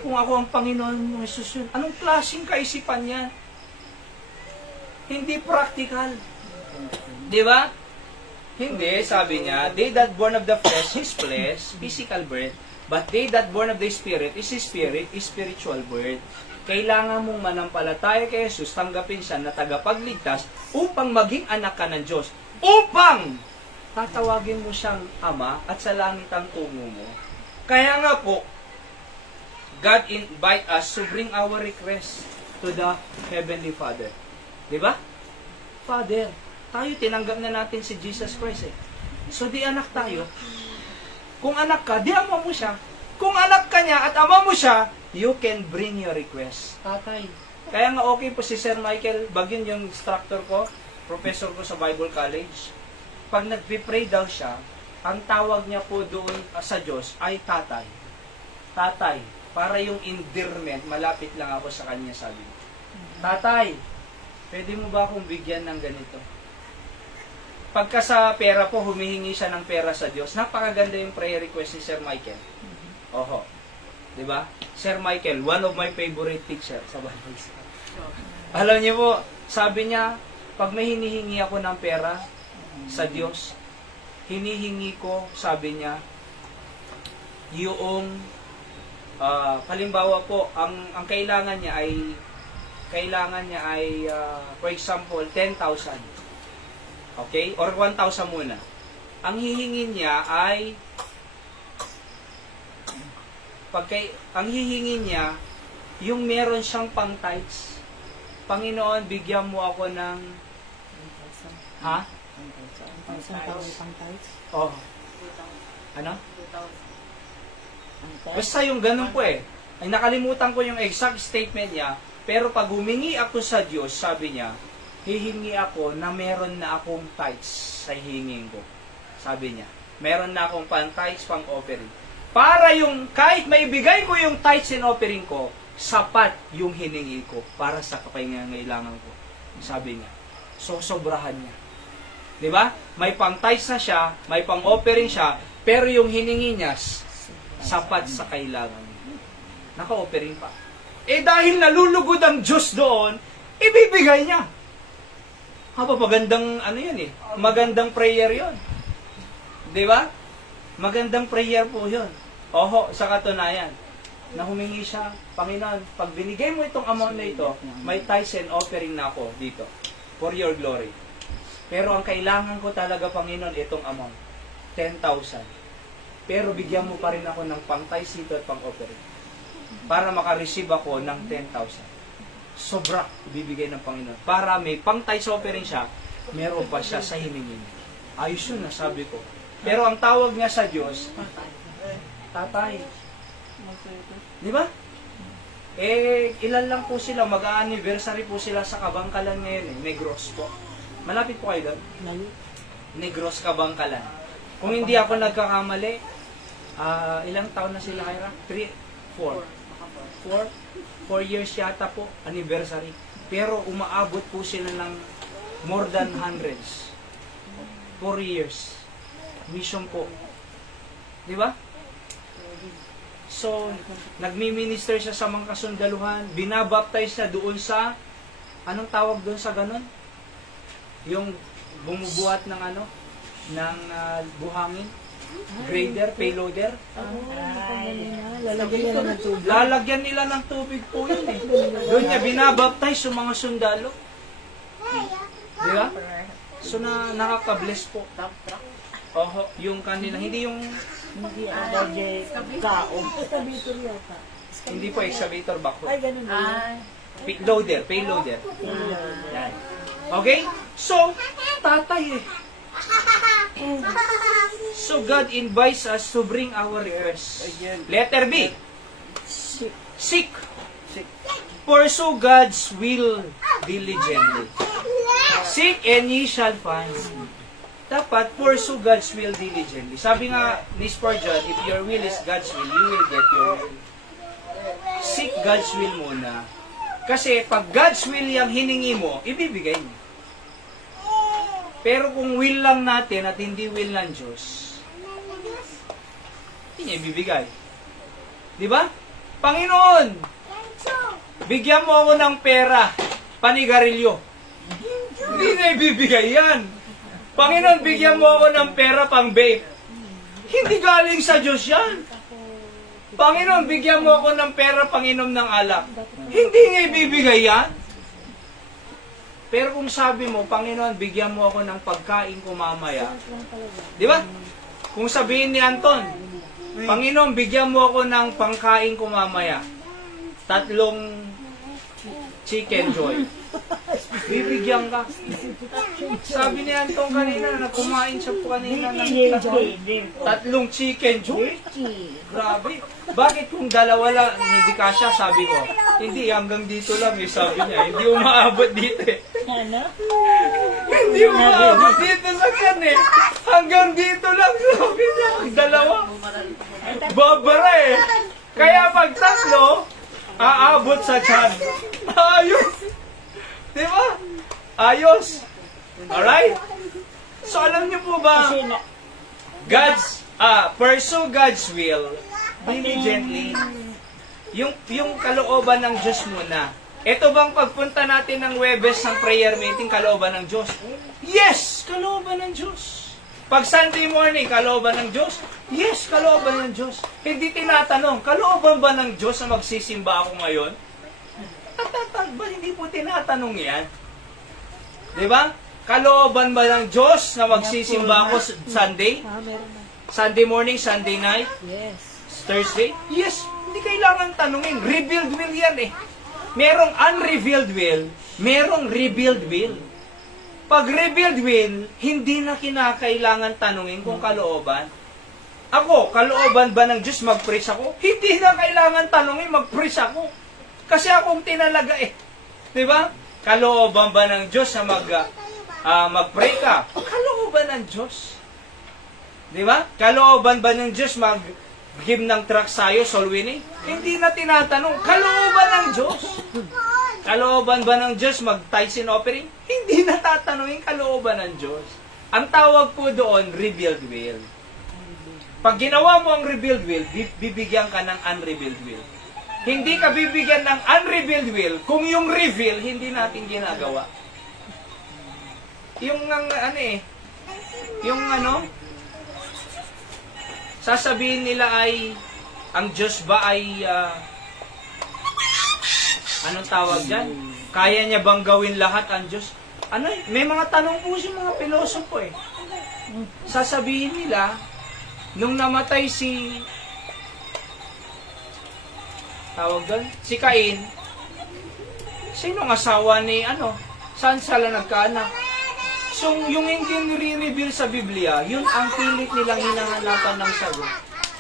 Kung ako ang Panginoon ng Jesus yun, anong klaseng kaisipan yan? Hindi practical. Di ba? Hindi, sabi niya, they that born of the flesh is flesh, physical birth, but they that born of the Spirit is spirit, is spiritual birth. Kailangan mong manampalataya kay Jesus, tanggapin siya na tagapagligtas upang maging anak ka ng Diyos. Upang tatawagin mo siyang Ama at sa langit ang tungo mo. Kaya nga po, God invite us to bring our request to the Heavenly Father. Di ba? Father, tayo tinanggap na natin si Jesus Christ eh. So di anak tayo. Kung anak ka, di ama mo siya. Kung anak ka niya at ama mo siya, you can bring your request. Tatay. Kaya nga okay po si Sir Michael Bagin, yung instructor ko, professor ko sa Bible College. Pag nagpipray daw siya, ang tawag niya po doon sa Diyos ay tatay. Tatay. Para yung endearment, malapit lang ako sa kanya, sabi niya. Tatay, pwede mo ba akong bigyan ng ganito? Pagka sa pera po, humihingi siya ng pera sa Diyos. Napakaganda yung prayer request ni Sir Michael. Oho. Diba? Sir Michael, one of my favorite teacher sa Bible. Alam niyo po, sabi niya, pag may hinihingi ako ng pera sa Diyos, hinihingi ko, sabi niya, yung, halimbawa po, ang kailangan niya ay, for example, 10,000. Okay? Or 1,000 muna. Ang hihingin niya ay ang hihingin niya yung meron siyang pang tithes. Panginoon, bigyan mo ako ng ha? Pang tithes? Oh. Ano? Basta yung ganun po eh. Ay nakalimutan ko yung exact statement niya, pero pag humingi ako sa Diyos, sabi niya, hihingi ako na meron na akong tithes sa hihingin ko. Sabi niya, meron na akong pang tithes, pang offering. Para yung, kahit maibigay ko yung tithes and offering ko, sapat yung hiningi ko para sa kapangangailangan ko. Sabi niya. So, sobrahan niya. Diba? May pang tithes na siya, may pang offering siya, pero yung hiningi niya, sapat sa kailangan niya. Naka-offering pa. Dahil nalulugod ang Diyos doon, ibibigay niya. Magandang, magandang prayer yon. Di ba? Magandang prayer po yun. Oho, sa katunayan, na humingi siya, Panginoon, pag binigay mo itong amount na ito, may tithes and offering na ako dito for your glory. Pero ang kailangan ko talaga, Panginoon, itong amount, 10,000. Pero bigyan mo pa rin ako ng pang-tithes dito at pang-offering para makareceive ako ng 10,000. Sobra ibibigay ng Panginoon. Para may pang-tithes offering siya, meron pa siya sa hiningin. Ayos yun, nasabi ko. Pero ang tawag niya sa Diyos, tatay. Di ba? Ilan lang po sila, mag-anniversary po sila sa Kabangkalan ngayon Negros po. Malapit po kayo doon? Negros, Kabangkalan. Kung hindi ako nagkakamali, ilang taon na sila kaya? 4 years yata po, anniversary. Pero umaabot po sila ng more than hundreds. 4 years. Mission po. Di ba? So, nagmi-minister siya sa mga kasundaluhan, binabaptize siya doon sa, anong tawag doon sa ganun? Yung bumubuhat ng ng buhangin, grader, payloader. Lalagyan nila ng tubig po yun eh. Doon niya binabaptize yung mga sundalo. Di ba? So, nakaka-bless po. Oho, yung kanila, hindi yung Hindi ang kaon. Excavator yata. hindi po excavator backhoe. Ay, ganun ba? Payloader. Yan. Okay? So, tatay eh. So, God invites us to bring our requests. Letter B. Seek. Pursue God's will diligently. Seek and ye shall find. Dapat pursue God's will diligently. Sabi nga ni Spurgeon, if your will is God's will, you will get your will. Seek God's will muna. Kasi pag God's will yung hiningi mo, ibibigay mo. Pero kung will lang natin at hindi will ng Diyos, hindi niya ibibigay. Di ba? Panginoon, bigyan mo ako ng pera, panigarilyo. Hindi niya ibibigay yan. Panginoon, bigyan mo ako ng pera pang vape. Hindi galing sa Diyos yan. Panginoon, bigyan mo ako ng pera pang inom ng alak. Hindi nga ibibigay yan. Pero kung sabi mo, Panginoon, bigyan mo ako ng pagkain ko mamaya. Di ba? Kung sabihin ni Anton, Panginoon, bigyan mo ako ng pangkain ko mamaya. 3 chicken joy. Bibigyan ka. Sabi ni Anton kanina, na kumain siya po kanina ng 3 chicken joy. Grabe. Bakit kung 2 lang, hindi kasya, sabi ko. Hindi, hanggang dito lang, sabi niya. Hindi umaabot dito eh. Ano? Hindi umaabot dito sa kan eh. Hanggang dito lang, sabi niya. 2. Babara eh. Kaya pag 3, aabot sa tiyan. Ayos. Diba? Ayos. Alright? So alam niyo po ba, pursue God's will diligently. Yung kalooban ng Diyos muna. Ito bang pagpunta natin ng Webes ng prayer meeting, kalooban ng Diyos? Yes! Kalooban ng Diyos. Pag Sunday morning, kalooban ng Diyos? Yes, kalooban ng Diyos. Hindi tinatanong, kalooban ba ng Diyos na magsisimba ako ngayon? Ba, hindi po tinatanong yan. Diba? Kalooban ba ng Diyos na magsisimba ako Sunday? Sunday morning, Sunday night? Yes. Thursday? Yes. Hindi kailangan tanungin. Revealed will yan eh. Merong unrevealed will, merong revealed will. Pag revealed will, hindi na kinakailangan tanungin kung kalooban. Ako, kalooban ba ng Diyos mag-preach ako? Hindi na kailangan tanungin, mag-preach ako. Kasi akong tinalaga eh. Diba? Kalooban ba ng Diyos na mag-pray ka? Kalooban ng Diyos. Diba? Kalooban ba ng Diyos mag-give ng truck sa'yo, soul winning? Hindi na tinatanong. Kalooban ng Diyos. Kalooban ba ng Diyos mag-tithes and offering? Hindi na tatanungin kalooban ng Diyos. Ang tawag po doon, revealed will. Pag ginawa mo ang revealed will, bibigyan ka ng unrevealed will. Hindi ka bibigyan ng unrevealed will kung yung reveal hindi natin ginagawa. Yung Sasabihin nila ay, ang Diyos ba ay, anong tawag dyan? Kaya niya bang gawin lahat ang Diyos? Ano, may mga tanong po si mga pilosopo eh. Sasabihin nila, nung namatay si, tawag doon, si Cain, sino ang asawa ni, saan sila nagkaanak? So, yung hindi nire-reveal sa Biblia, yun ang pilit nilang hinahanapan ng sagot.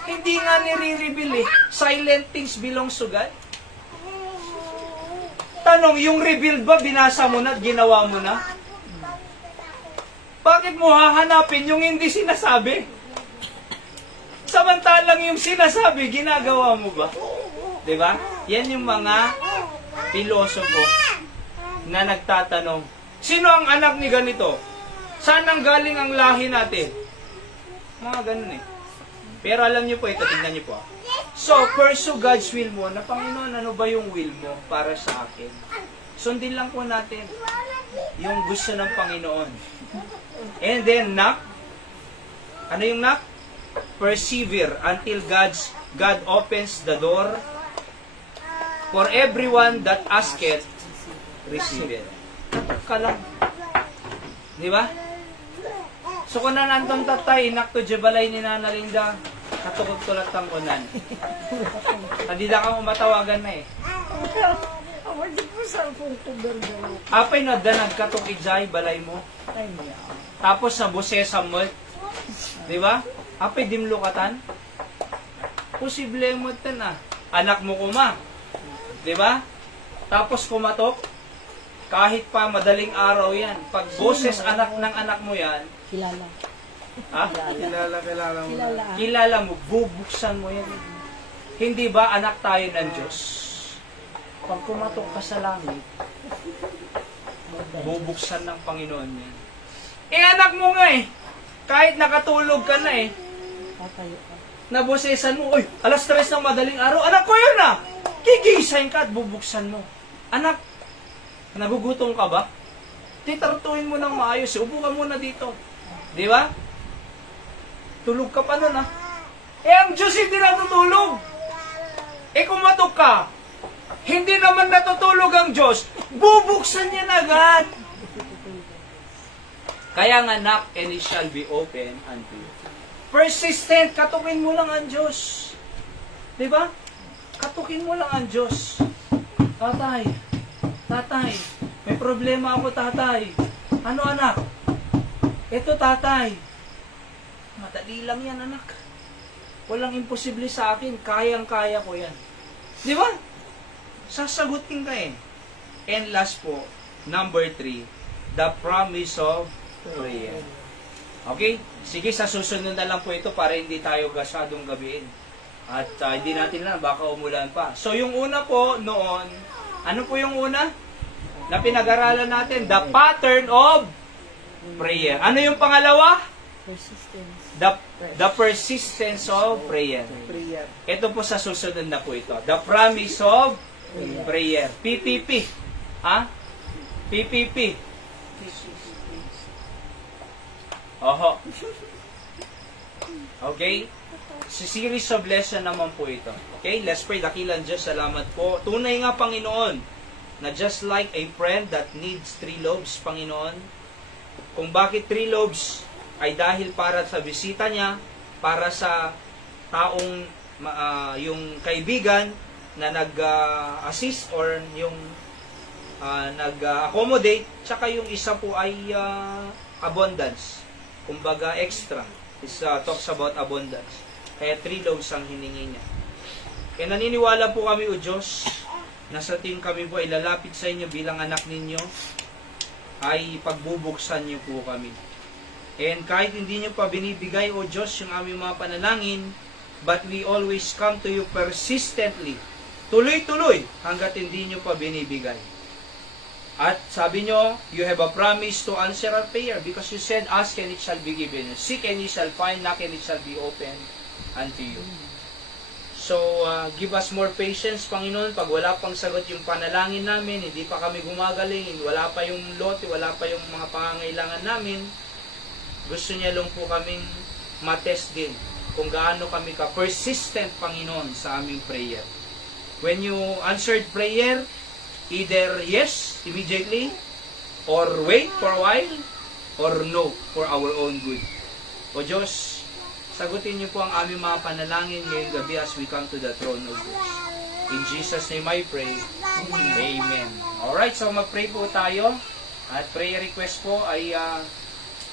Hindi nga nire-reveal eh. Silent things belongs to God. Tanong, yung revealed ba, binasa mo na at ginawa mo na? Bakit mo hahanapin yung hindi sinasabi? Samantalang yung sinasabi, ginagawa mo ba? Diba? Yan yung mga pilosopo na nagtatanong, sino ang anak ni ganito? Saan ang galing ang lahi natin? Mga ganun eh. Pero alam niyo po ito, tingnan niyo po. So, pursue God's will mo, na Panginoon, ano ba yung will mo para sa akin? Sundin lang po natin yung gusto ng Panginoon. And then, knock. Ano yung knock? Persevere until God opens the door. For everyone that asketh, receive it. Ka lang. Di ba? So kung nanandong tatay, inak to jabalay ni Nana Linda, katukot tulat ang unan. Hindi na ka matawagan na eh. Ako di po sa akong tubergalo. Apay na danag katok ijay balay mo. Ay, niya. Tapos sa busesa mo. Di ba? Apay dimlukatan. Posible mo ten ah. Anak mo kuma. Di ba? Tapos kumatok. Kahit pa madaling araw yan. Pag boses anak ng anak mo yan, Kilala. ha? Kilala mo. Kilala. Kilala mo, bubuksan mo yan. Hindi ba anak tayo ng Diyos? Pag kumatok ka sa langit, bubuksan ng Panginoon yan. Eh anak mo nga eh. Kahit nakatulog ka na eh. Tatayo ka. Nabosesan mo, oy, alas 3 ng madaling araw, anak ko yun ah! Gigisahin ka at bubuksan mo. Anak, nagugutom ka ba? Titartuin mo ng maayos, upo ka muna dito. Di ba? Tulog ka pa nun ah. Eh ang Diyos hindi natutulog. Eh kumatok ka, hindi naman natutulog ang Diyos, bubuksan niya na agad. Kaya nga knock and it shall be open unto you. Persistent, katukin mo lang ang Diyos. Di ba? Katukin mo lang ang Diyos. Tatay, may problema ako tatay. Ano anak? Ito tatay. Madali lang yan anak. Walang imposible sa akin. Kayang-kaya ko yan. Di ba? Sasagutin ka eh. And last po, number 3, the promise of prayer. Okay? Sige, sa susunod na lang po ito para hindi tayo gasadong gabiin. At hindi natin na, baka umulan pa. So, yung una po noon, ano po yung una? Na pinag-aralan natin, the pattern of prayer. Ano yung pangalawa? Persistence. The persistence of prayer. Prayer. Ito po sa susunod na po ito. The promise of prayer. PPP. Ha? PPP. Oho. Okay? Series of lesson naman po ito. Okay? Let's pray. Dakilang Diyos, salamat po. Tunay nga, Panginoon, na just like a friend that needs 3 loaves, Panginoon, kung bakit 3 loaves ay dahil para sa bisita niya, para sa taong yung kaibigan na nag-assist or yung nag-accommodate, tsaka yung isa po ay abundance. Kumbaga extra. This talks about abundance. Kaya 3 loaves ang hiningi niya. Kaya naniniwala po kami, O Diyos, na sa tingin kami po ay lalapit sa inyo bilang anak ninyo, ay pagbubuksan niyo po kami. And kahit hindi niyo pa binibigay, O Diyos, yung aming mga panalangin, but we always come to you persistently, tuloy-tuloy, hanggat hindi niyo pa binibigay. At sabi nyo, you have a promise to answer our prayer because you said, ask and it shall be given you. Seek and you shall find, knock and it shall be opened unto you. So, give us more patience, Panginoon, pag wala pang sagot yung panalangin namin, hindi pa kami gumagaling, wala pa yung lote, wala pa yung mga pangangailangan namin, gusto niya lang po kaming matest din kung gaano kami ka-persistent, Panginoon, sa aming prayer. When you answered prayer, either yes, immediately, or wait for a while, or no, for our own good. O Diyos, sagutin niyo po ang aming mga panalangin ngayong gabi as we come to the throne of grace. In Jesus' name I pray. Amen. Alright, so mag-pray po tayo. At prayer request po ay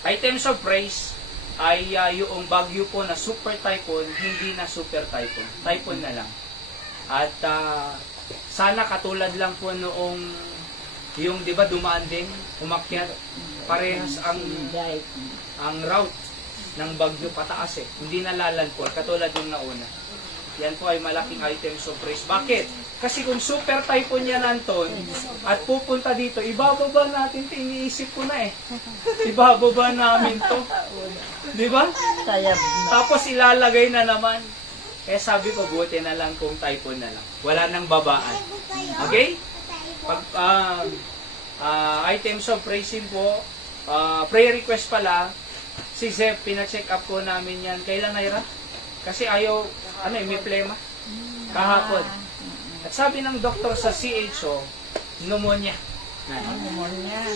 items of praise ay yung bagyo po na super typhoon, hindi na super typhoon. Typhoon na lang. At sana katulad lang po noong yung 'di ba dumaan din, umakyat parehas ang route ng bagyo pataas eh. Hindi nalalanpol katulad yung nauna. Yan po ay malaking items of praise. Bakit? Kasi kung super typhoon yan, Anton, at pupunta dito, ibababa natin, iniisip ko na eh. Ibababa namin to. Di ba? Sayap na. Tapos ilalagay na naman. Kaya sabi ko, buti na lang kung typhoon na lang. Wala nang babaan. Okay? Pag, items of praising po, prayer request pala, si Zep, pina-check up po namin yan. Kailan, Naira? Kasi ayaw, may plema. Kahapon. At sabi ng doktor sa CHO, pneumonia.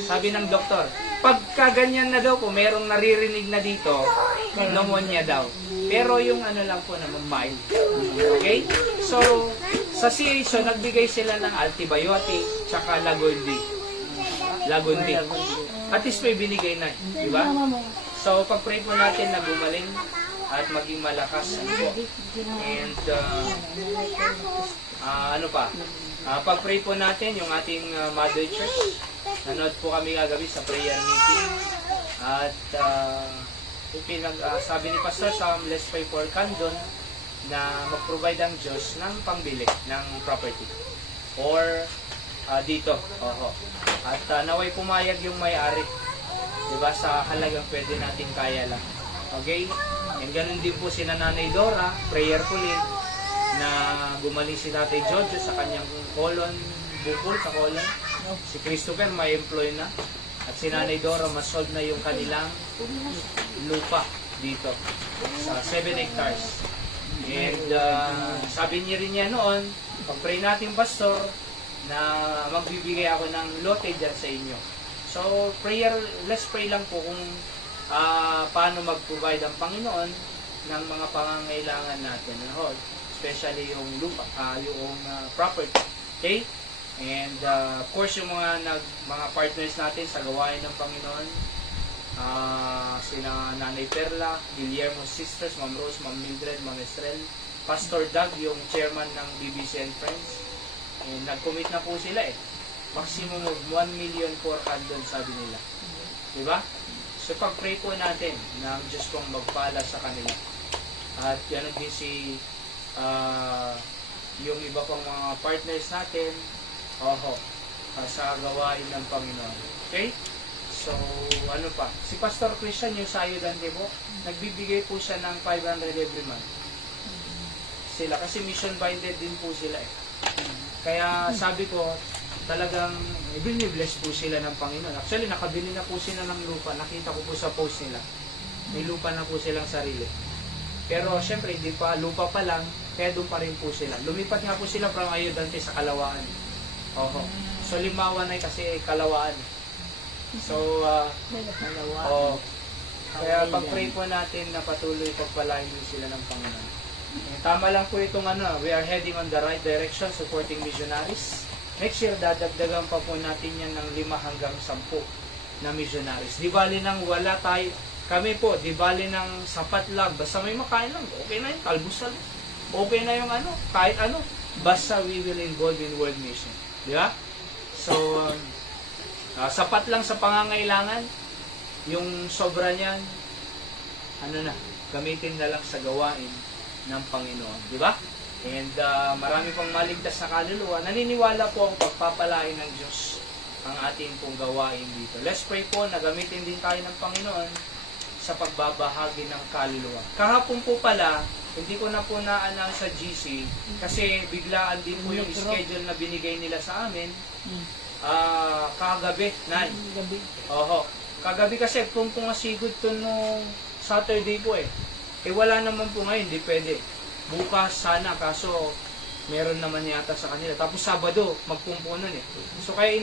Sabi ng doktor, pagka ganyan na daw po, merong naririnig na dito, pneumonia daw. Pero yung lang po naman mild. Okay? So, sa CHO, nagbigay sila ng antibiotic, tsaka Lagundi. At least may binigay na. Diba? So, pag-pray po natin na gumaling at maging malakas po. And, pag-pray po natin yung ating Mother Church. Nanood po kami kagabi sa prayer meeting. At, sabi ni Pastor Sam, let's pray for Candon na mag-provide ang Diyos ng pambili ng property. Or, dito. At naway pumayag yung may-ari. Diba? Sa halagang pwede natin kaya lang. Okay? And ganun din po si Nanay Dora, prayerfully, na gumaling si Tatay Jojo sa kanyang colon, bukol sa colon. Si Christopher may employ na. At si Nanay Dora, masolve na yung kanilang lupa dito sa 7 hectares. And sabi niya rin niya noon, pag-pray natin, Pastor, na magbibigay ako ng lote dyan sa inyo. So, let's pray lang po kung paano mag-provide ang Panginoon ng mga pangangailangan natin. Especially yung lupa, yung property. Okay? And of course, yung mga partners natin sa gawain ng Panginoon, sina Nanay Perla, Guillermo Sisters, Ma'am Rose, Ma'am Mildred, Ma'am Estrel, Pastor Doug, yung chairman ng BBC and Friends. And nag-commit na po sila eh. Maximum of 1 million for Candon, sabi nila. Diba? So pag-pray po natin na ang Diyos pong magpala sa kanila. At yan din si yung iba pang mga partners natin sa gawain ng Panginoon. Okay? So, si Pastor Christian, yung sa Ayudan Debo, nagbibigay po siya ng 500 every month. Sila, kasi mission-minded din po sila eh. Kaya sabi ko, talagang bless po sila ng Panginoon. Actually, nakabili na po sila ng lupa. Nakita ko po sa post nila. May lupa na po silang sarili. Pero, syempre, hindi pa, lupa pa lang, kaya doon pa rin po sila. Lumipat nga po sila from Ayudante sa Kalawaan. So, Limawan ay kasi Kalawaan. So, kaya pag-pray po natin na patuloy pagpalain din sila ng Panginoon. Tama lang po itong we are heading on the right direction, supporting missionaries. Next year, dadagdagan pa po natin yan ng 5 hanggang 10 na missionaries. Di bali nang wala tayo, kami po, di bali nang sapat lang, basta may makain lang, okay na yung kalbusan. Okay na yung kahit basta we will involve in world mission. Di ba? So, sapat lang sa pangangailangan, yung sobra niyan, gamitin na lang sa gawain ng Panginoon. Di ba? And marami pang maligtas na kaluluwa. Naniniwala po ako pagpapalain ng Diyos ang ating pong gawain dito. Let's pray po na gamitin din tayo ng Panginoon sa pagbabahagi ng kaluluwa. Kahapon po pala, hindi ko na po na-announce sa GC kasi biglaan din po yung schedule na binigay nila sa amin. Kagabi, Kagabi kasi kung asigod to nung Saturday po eh. Eh wala naman po ngayon, hindi pwede. Bukas sana, kaso meron naman yata sa kanila. Tapos Sabado, magpumpo nun eh. So kaya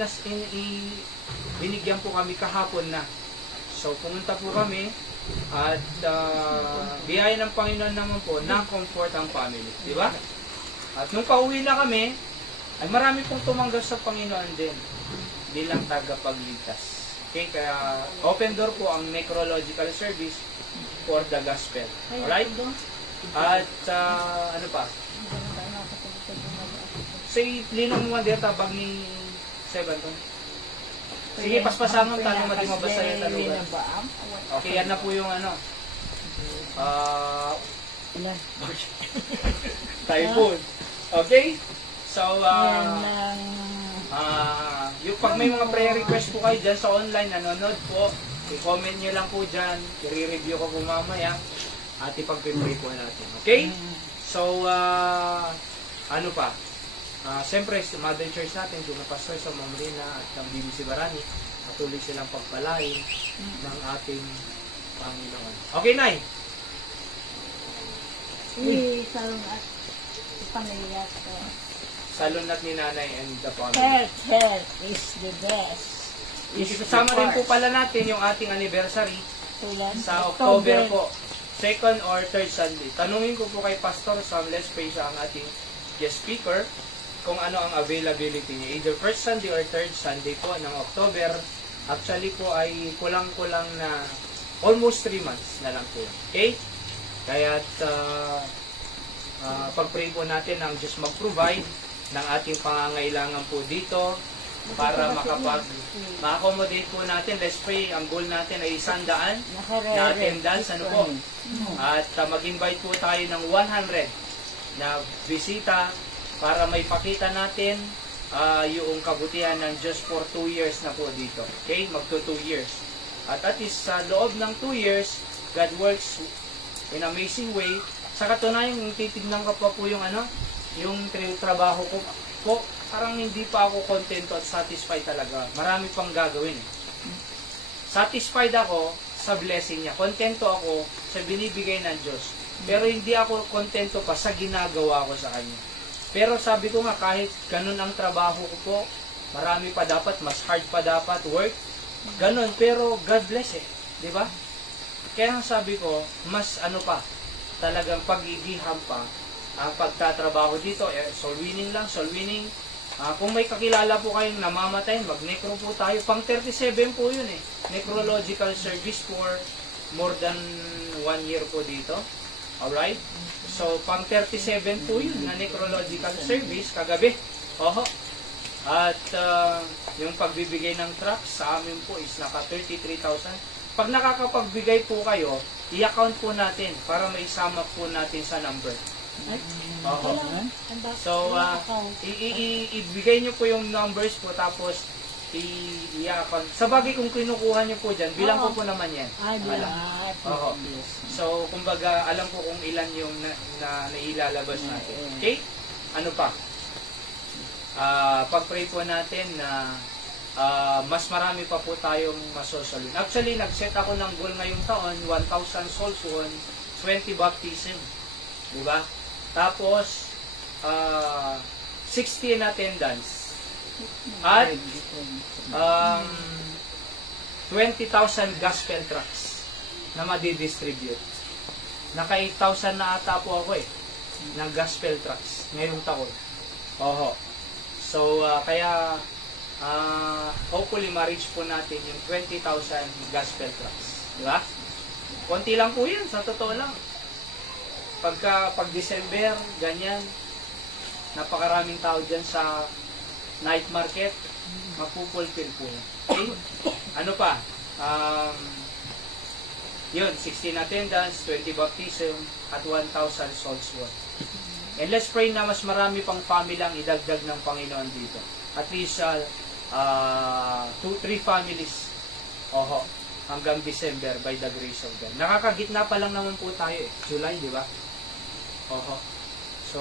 binigyan po kami kahapon na. So pumunta po kami at biyaya ng Panginoon naman po na comfort ang family. Di ba? At nung pauwi na kami, ay marami pong tumanggap sa Panginoon din bilang tagapagligtas. Okay, kaya open door po ang necrological service for the gospel. Alright? At ano pa? Say, linong mo dito bag ni Seven to. Sige, paspasan mo tanong mati mabasa yung tanungan. Okay, yan na po yung ano. Typhoon. Okay? So, yung pag may mga prayer request po kayo dyan sa online, nanonood po, i-comment nyo lang po dyan, i-review ko po mamaya, at ipag-pray po natin. Okay? So, ano pa? Siyempre, Mother Church natin, yung pastor sa Mamrina at ang BBC Barani, patuloy silang pagpalain ng ating Panginoon. Okay, Nay? Salon at pamilya ko. Salon at ni Nanay and the family. Health is the best. Isasama rin po pala natin yung ating anniversary Tulan, sa October po. 2nd or 3rd Sunday. Tanungin ko po kay Pastor Sam, let's pray siya ang ating guest speaker kung ano ang availability niya. Either 1st Sunday or 3rd Sunday po ng October. Actually po ay kulang-kulang na almost 3 months na lang po. Okay? Kaya pag-pray po natin ang Diyos mag-provide ng ating pangangailangan po dito para ma-accommodate po natin. Let's pray. Ang goal natin ay 100 na attendance. Ano po? At mag-invite po tayo ng 100 na bisita para may pakita natin yung kabutihan ng Diyos for 2 years na po dito. Okay? Magto 2 years. At least sa loob ng 2 years, God works in amazing way. Sa katunayan, yung titignan ko pa po yung yung trabaho ko po, parang hindi pa ako kontento at satisfied talaga. Marami pang gagawin eh. Satisfied ako sa blessing niya. Kontento ako sa binibigay ng Diyos. Pero hindi ako kontento pa sa ginagawa ko sa Kanya. Pero sabi ko nga, kahit ganun ang trabaho ko po, marami pa dapat, mas hard pa dapat work. Ganun, pero God bless eh. Di ba? Kaya ang sabi ko, mas talagang pag-igihan pa ang pagtatrabaho dito, soul winning lang, soul winning. Kung may kakilala po kayong namamatay, mag-necro po tayo. Pang 37 po yun eh. Necrological service for more than 1 year po dito. Alright? So, pang 37 po yun na necrological service kagabi. Oho. At yung pagbibigay ng trucks sa amin po is naka 33,000. Pag nakakapagbigay po kayo, i-account po natin para maisama po natin sa number. Oo. So, ibigay nyo po yung numbers po, tapos i-account. Sa bagay kung kinukuha nyo po dyan, bilang ko po naman yan. Oo. So, kumbaga, alam ko kung ilan yung nailalabas natin. Okay? Ano pa? Pag-pray po natin na mas marami pa po tayong masosolid. Actually, nag-set ako ng goal ngayong taon, 1,000 souls won, 20 baptism. Diba? Tapos, 60 in attendance. At 20,000 gospel tracts na madidistribute. Naka 8,000 na ata po ako ng gospel tracts ngayong taon. Oho. So, kaya hopefully ma-reach po natin yung 20,000 gospel tracts. Diba? Konti lang po yan, sa totoo lang. Pag December, ganyan, napakaraming tao dyan sa night market, mapupulfill po yan. Okay? Ano pa? Yun, 16 attendance, 20 baptism, at 1,000 souls won. And let's pray na mas marami pang family ang idagdag ng Panginoon dito. At least 2-3 families. Oho, hanggang December by the grace of God. Nakakagitna pa lang naman po tayo July, di ba? Oho. So,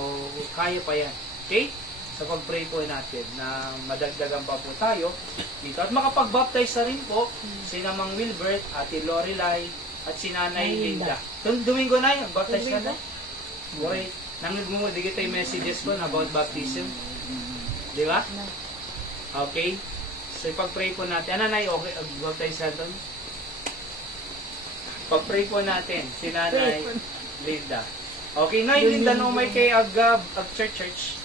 kaya pa yan. Okay? So, pag-pray po natin na madagdagan pa po tayo dito. At makapag-baptize na rin po si Mang Wilbert, Ate Lorelai, at si Nanay Linda. Domingo na yun, baptize ka na? Boy, nangig mo, di kita yung messages ko about baptism. Di ba? Okay. So, ipag-pray po natin. Ano, Nay, okay, baptize ka doon? Pag-pray po natin, si Nanay Linda. Okay, Nay Linda, no may kay ag church.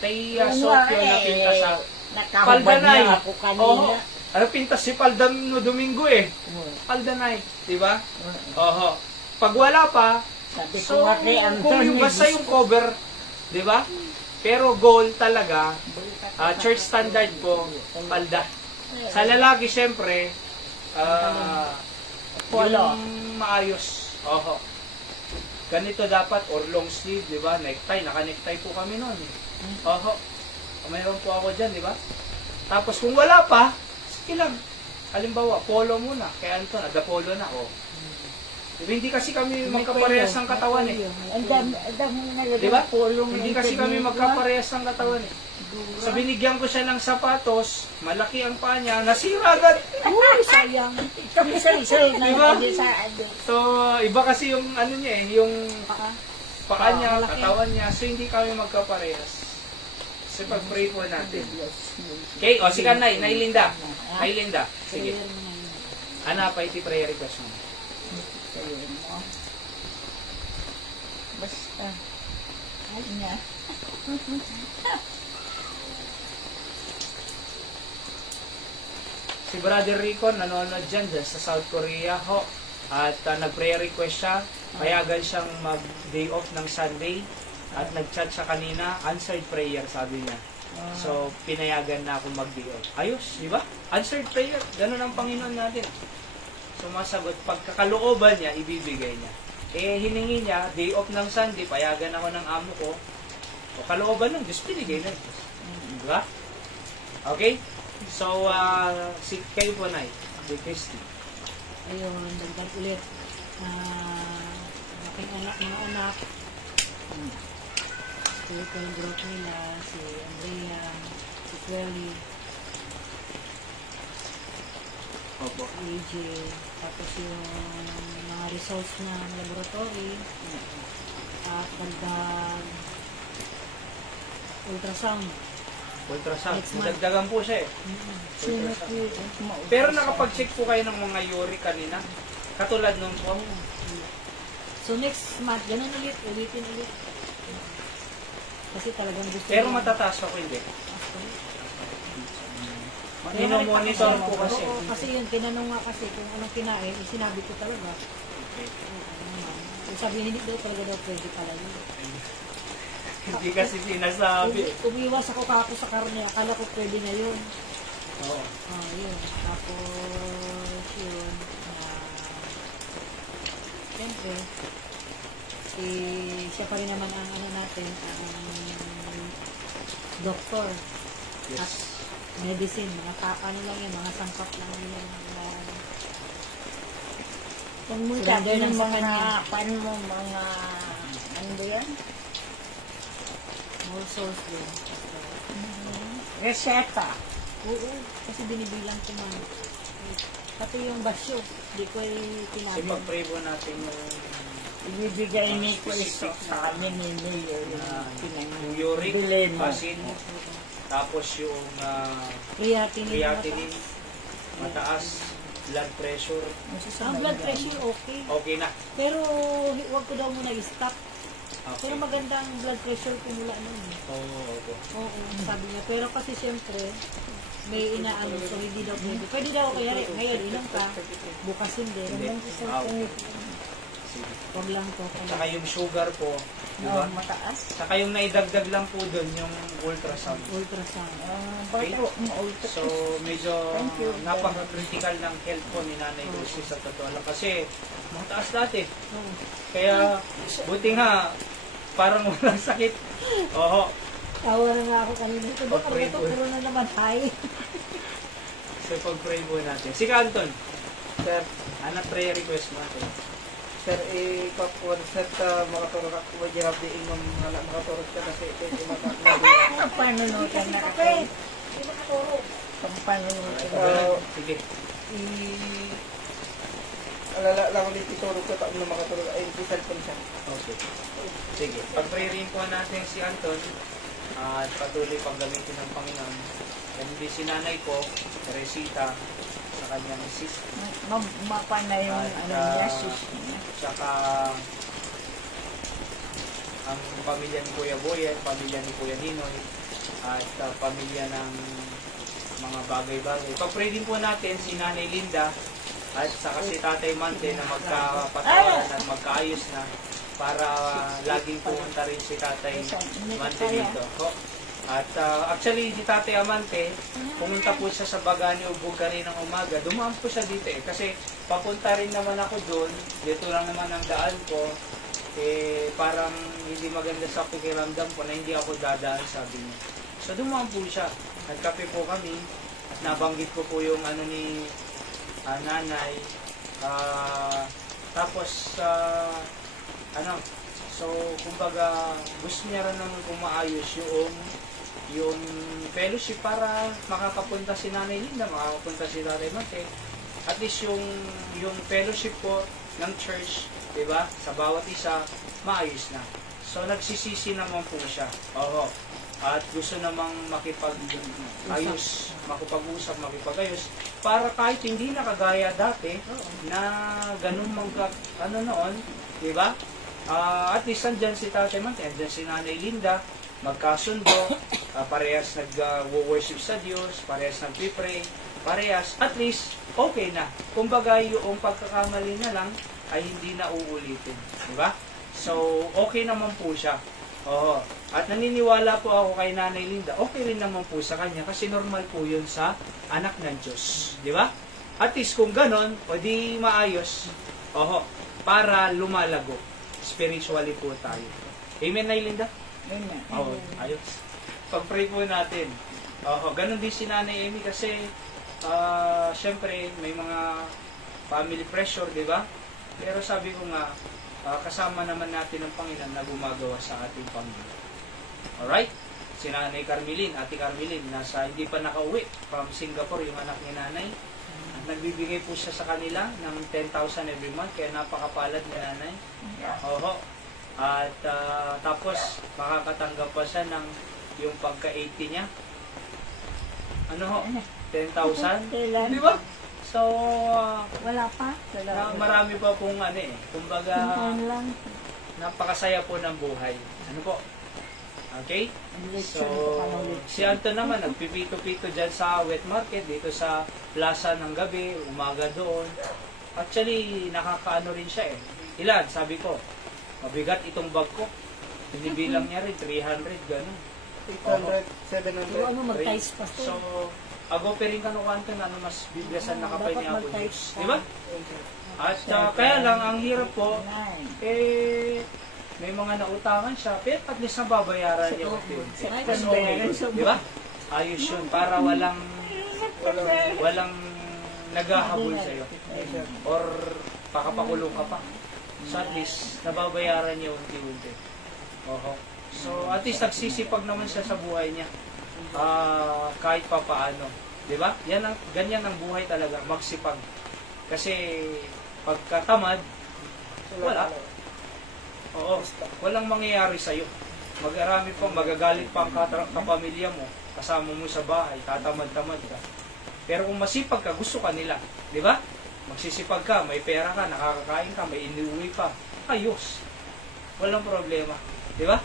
Tay Sofio na pinta sa Nakahubad Paldanay. niya ako kanina. Oo. Ano pintas si Paldan no Domingo eh. Paldanay, di ba? Oho. Pag wala pa, Sabi ko so nga kay kung Anthony, yung basta yung cover, di ba? Pero goal talaga, church standard po, palda. Sa lalaki, syempre, Polo. yung maayos. Oho. Ganito dapat, or long sleeve, di ba? Necktie, naka-necktie po kami noon. Oho. Mayroon po ako dyan, di ba? Tapos kung wala pa, sige lang. Halimbawa, polo muna. Kaya Anton, ada polo na, oh. Diba, hindi kasi kami magkaparehas ng katawan eh. Ang dami nalagay Di ba? pulong. Hindi kasi kami magkaparehas ng katawan eh. So binigyan ko siya ng sapatos, malaki ang paa niya, nasira agad. Uy, sayang. Kami sa na Diba? sa adik. So iba kasi yung ano niya eh, yung paa niya, malaki. katawan niya, so hindi kami magkaparehas. So pag-pray po natin. Okay, o si Nay Linda. Nay Linda, sige. Ano pa iti prayer request mo? Sabihin mo. Basta. Ay niya. Si Brother Rico nanonood dyan sa South Korea ho. At nag-prayer request siya. Payagan siyang mag-day off ng Sunday. At nag-chat siya kanina, answered prayer sabi niya. So, pinayagan na ako mag-day off. Ayos, di ba? Answered prayer. Ganun ang Panginoon natin. Sumasagot. Pagkakalooban niya, ibibigay niya. Eh, hiningi niya, day off ng Sunday, payagan ako ng amo ko. O kalooban ng Diyos, pinigay ng Diyos. Di ba? Okay? So, si kayo po, Nay. Si Christy. Ayun, dagdag ulit. Aking anak, mga anak. Spiritual growth nila, si Andrea, si Quelly, Opo. AJ, tapos yung mga results ng laboratory, at dagdag ultrasound. Ultrasound. Next month. Dagdagan po siya eh. Sino Ultrasound. po? Pero nakapag-check po kayo ng mga uric kanina. Katulad nung po. So next month, ganun ulit, ulitin ulit. Kasi talagang gusto Pero niya. matataas ako hindi. Monitor po kasi. Oo, kasi yun, tinanong nga kasi kung anong kinain, sinabi ko talaga. Oo naman. So, sabi hindi daw talaga daw pwede pala yun. Hindi kasi sinasabi. Umiwas ako kahapon sa karne, akala ko pwede na yun. Oo. Yun. Tapos, yun, siyempre, siya pa rin naman ang ano natin, ang doktor. At Yes. medicine, mga ano lang yan, mga sangkap lang yan. Kung mo Surrender sabi lang ng sa mga, kanya. paano mo, mga, ano ba yan? More souls din. Reseta. Oo, kasi binibilang ko man. Pati yung basyo, di ko Kasi tinabi. pag-pray po natin yung Ibibigay ni Cristo sa amin ni Mayor. yung uric Bilhin mo. acid. Tapos yung Creatinine. creatinine, mataas, blood pressure. Ang blood pressure, okay. Okay na. Pero huwag ko daw muna i-stop. Okay. Pero maganda ang blood pressure ko mula noon. Oo. Oo, sabi niya. Pero kasi siyempre, may inaano, so hindi daw pwede. Pwede daw kaya ngayon inom ka, bukas hindi. Hindi. Okay. Sige. Huwag lang to. Saka yung sugar po, di ba? Oh, mataas. Saka yung naidagdag lang po doon yung ultrasound. Ultrasound. Okay. Bato, maulta. So, medyo Thank you. napaka-critical ng health po ni Nanay Lucy sa totoo lang. Kasi, mataas dati. Oo. Kaya, buti nga, parang walang sakit. Oo. Tawa na nga ako kanina. Ito ba Pag-pray talaga to? po. Puro na naman high. So, pag-pray po natin. Si Canton, sir, anak prayer request natin. Sir, ikaw sir, makaturok ako ba di habi ingong makaturok ka kasi ito Ang panunutan na ako. Hindi makaturo. Ang panunutan. Sige. alala lang ulit ituro ko taon na makatulog ay cellphone siya. Okay. Sige. Pag-pray rin po natin si Anton at patuloy paggamitin ng Panginoon. And hindi si nanay ko, Teresita, sa kanyang sis. Mapa na yung At, ano niya, sis niya. Tsaka ang pamilya ni Kuya Boy, pamilya ni Kuya Ninoy, at pamilya ng mga bagay-bagay. Pag-pray din po natin si Nanay Linda at saka si Tatay Mante na magkapatawaran at magkaayos na para laging pumunta rin si Tatay Mante dito. At actually, si Tatay Amante, pumunta po siya sa Bagani Ubog kaninang umaga. Dumaan po siya dito eh. Kasi papunta rin naman ako doon. Dito lang naman ang daan ko. Eh, parang hindi maganda sa pakiramdam ko na hindi ako dadaan, sabi niya. So, dumaan po siya. Nagkape po kami. At nabanggit ko po yung ano ni nanay. Tapos, ano, so, kumbaga, gusto niya rin naman kumaayos yung fellowship para makakapunta si Nanay Linda, makakapunta si Tatay Mate. At least yung fellowship po ng church, di ba? Sa bawat isa, maayos na. So, nagsisisi naman po siya. Oo. At gusto namang makipag-ayos, makipag-usap, makipag-ayos, para kahit hindi nakagaya dati, na ganun ano noon, di ba? At least andyan si Tatay Mate, andyan si Nanay Linda, magkasundo, parehas nag-worship sa Diyos, parehas nag-pray, parehas, at least, okay na. Kumbaga, yung pagkakamali na lang, ay hindi na uulitin. Diba? So, okay naman po siya. Oo. At naniniwala po ako kay Nanay Linda, okay rin naman po sa kanya, kasi normal po yun sa anak ng Diyos. Diba? At least, kung ganon, o di maayos, para lumalago. Spiritually po tayo. Amen, Nay Linda? Amen. Oo, ayos. Pag-pray po natin. Ganun din si Nanay Amy kasi syempre may mga family pressure, di ba? Pero sabi ko nga, kasama naman natin ang Panginoon na gumagawa sa ating pamilya. Alright? Si Nanay Carmelin, Ate Carmelin, hindi pa nakauwi from Singapore yung anak ni Nanay. Nagbibigay po siya sa kanila ng 10,000 every month, kaya napakapalad ni Nanay. At tapos makakatanggap pa siya ng yung pagka-80 niya. Ano ho? 10,000? Kailan? Di ba? So, Wala pa? marami pa pong kumbaga, Ano lang? napakasaya po ng buhay. Ano po? Okay? So, si Anton naman, nagpipito-pito dyan sa wet market, dito sa plaza ng gabi, umaga doon. Actually, nakakaano rin siya eh. Ilan? Sabi ko, mabigat itong bag ko. Binibilang niya rin, 300, gano'n. 800, Pero 700. ano, mag-ties pa to. So, agope rin ka no Anton, ano mas biglasan na kapay Dapat ni Apo mag-ties Diyos. ka. Di ba? At kaya lang, ang hirap po, may mga nautangan siya, pero at least nababayaran niya unti-unti. Mas okay yun, di ba? Ayos yun, para walang naghahabol sa'yo. Or pakapakulong ka pa. So at least, nababayaran niya unti-unti. So at least nagsisipag naman siya sa buhay niya. Kahit pa paano. Di ba? Ganyan ang buhay talaga, magsipag. Kasi pagkatamad, wala. Walang mangyayari sa'yo. Mag-arami pa, magagalit pa ang kapamilya mo, kasama mo sa bahay, tatamad-tamad ka. Pero kung masipag ka, gusto ka nila. Di ba? Magsisipag ka, may pera ka, nakakakain ka, may iniuwi pa. Ayos. Walang problema. Di ba?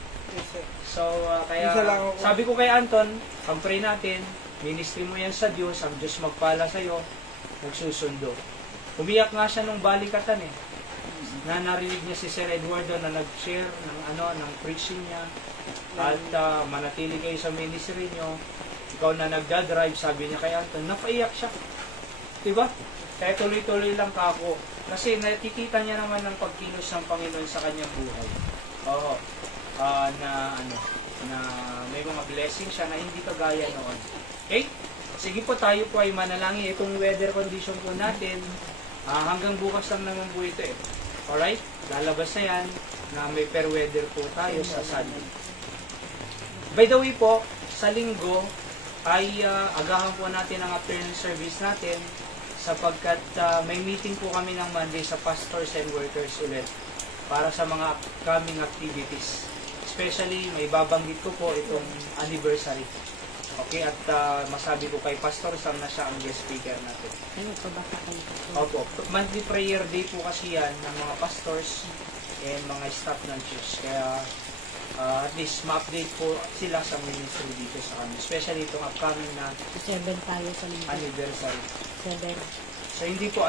So, kaya sabi ko kay Anton, pag-pray natin, ministry mo yan sa Diyos, ang Diyos magpala sa'yo, magsusundo. Umiyak nga siya nung balikatan eh. Na narinig niya si Sir Eduardo na nag-share ng preaching niya. At manatili kayo sa ministry niyo. Ikaw na nagdadrive, sabi niya kay Anton, napaiyak siya. Diba? Kaya tuloy-tuloy lang ka ako. Kasi nakikita niya naman ng pagkilos ng Panginoon sa kanyang buhay. Na may mga blessing siya na hindi kagaya noon. Okay? Sige po, tayo po ay manalangin. Itong weather condition po natin, hanggang bukas lang naman po ito eh. Alright? Lalabas na yan na may fair weather po tayo sa Sunday. By the way po, sa linggo ay agahan po natin ang afternoon service natin sapagkat may meeting po kami ng Monday sa pastors and workers ulit para sa mga upcoming activities. Especially, may babanggit ko po itong anniversary. Okay, at masabi ko kay Pastor Sam na siya ang guest speaker natin. Ano pa baka kayo? Opo, monthly prayer day po kasi yan ng mga pastors and mga staff ng church. Kaya at least ma-update po sila sa ministry dito sa kami. Especially itong upcoming na 7 tayo sa linggo. anniversary. 7. So hindi po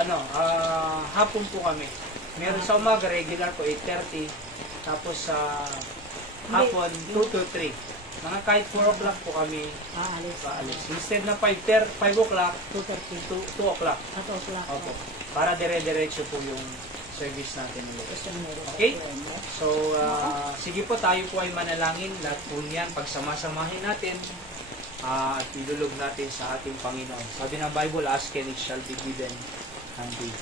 hapon po kami. Meron sa umaga regular po 8:30. Tapos sa hapon 2 to 3. Mga kahit 4 o'clock po kami Aalis. paalis. Instead na 5 o'clock, 2:30. 2 o'clock. At o'clock. Opo. Para dire-diretso po yung service natin ulit. Okay? So, sige po, tayo po ay manalangin. Lahat po niyan, pagsamasamahin natin at ilulog natin sa ating Panginoon. Sabi ng Bible, ask and it shall be given unto you.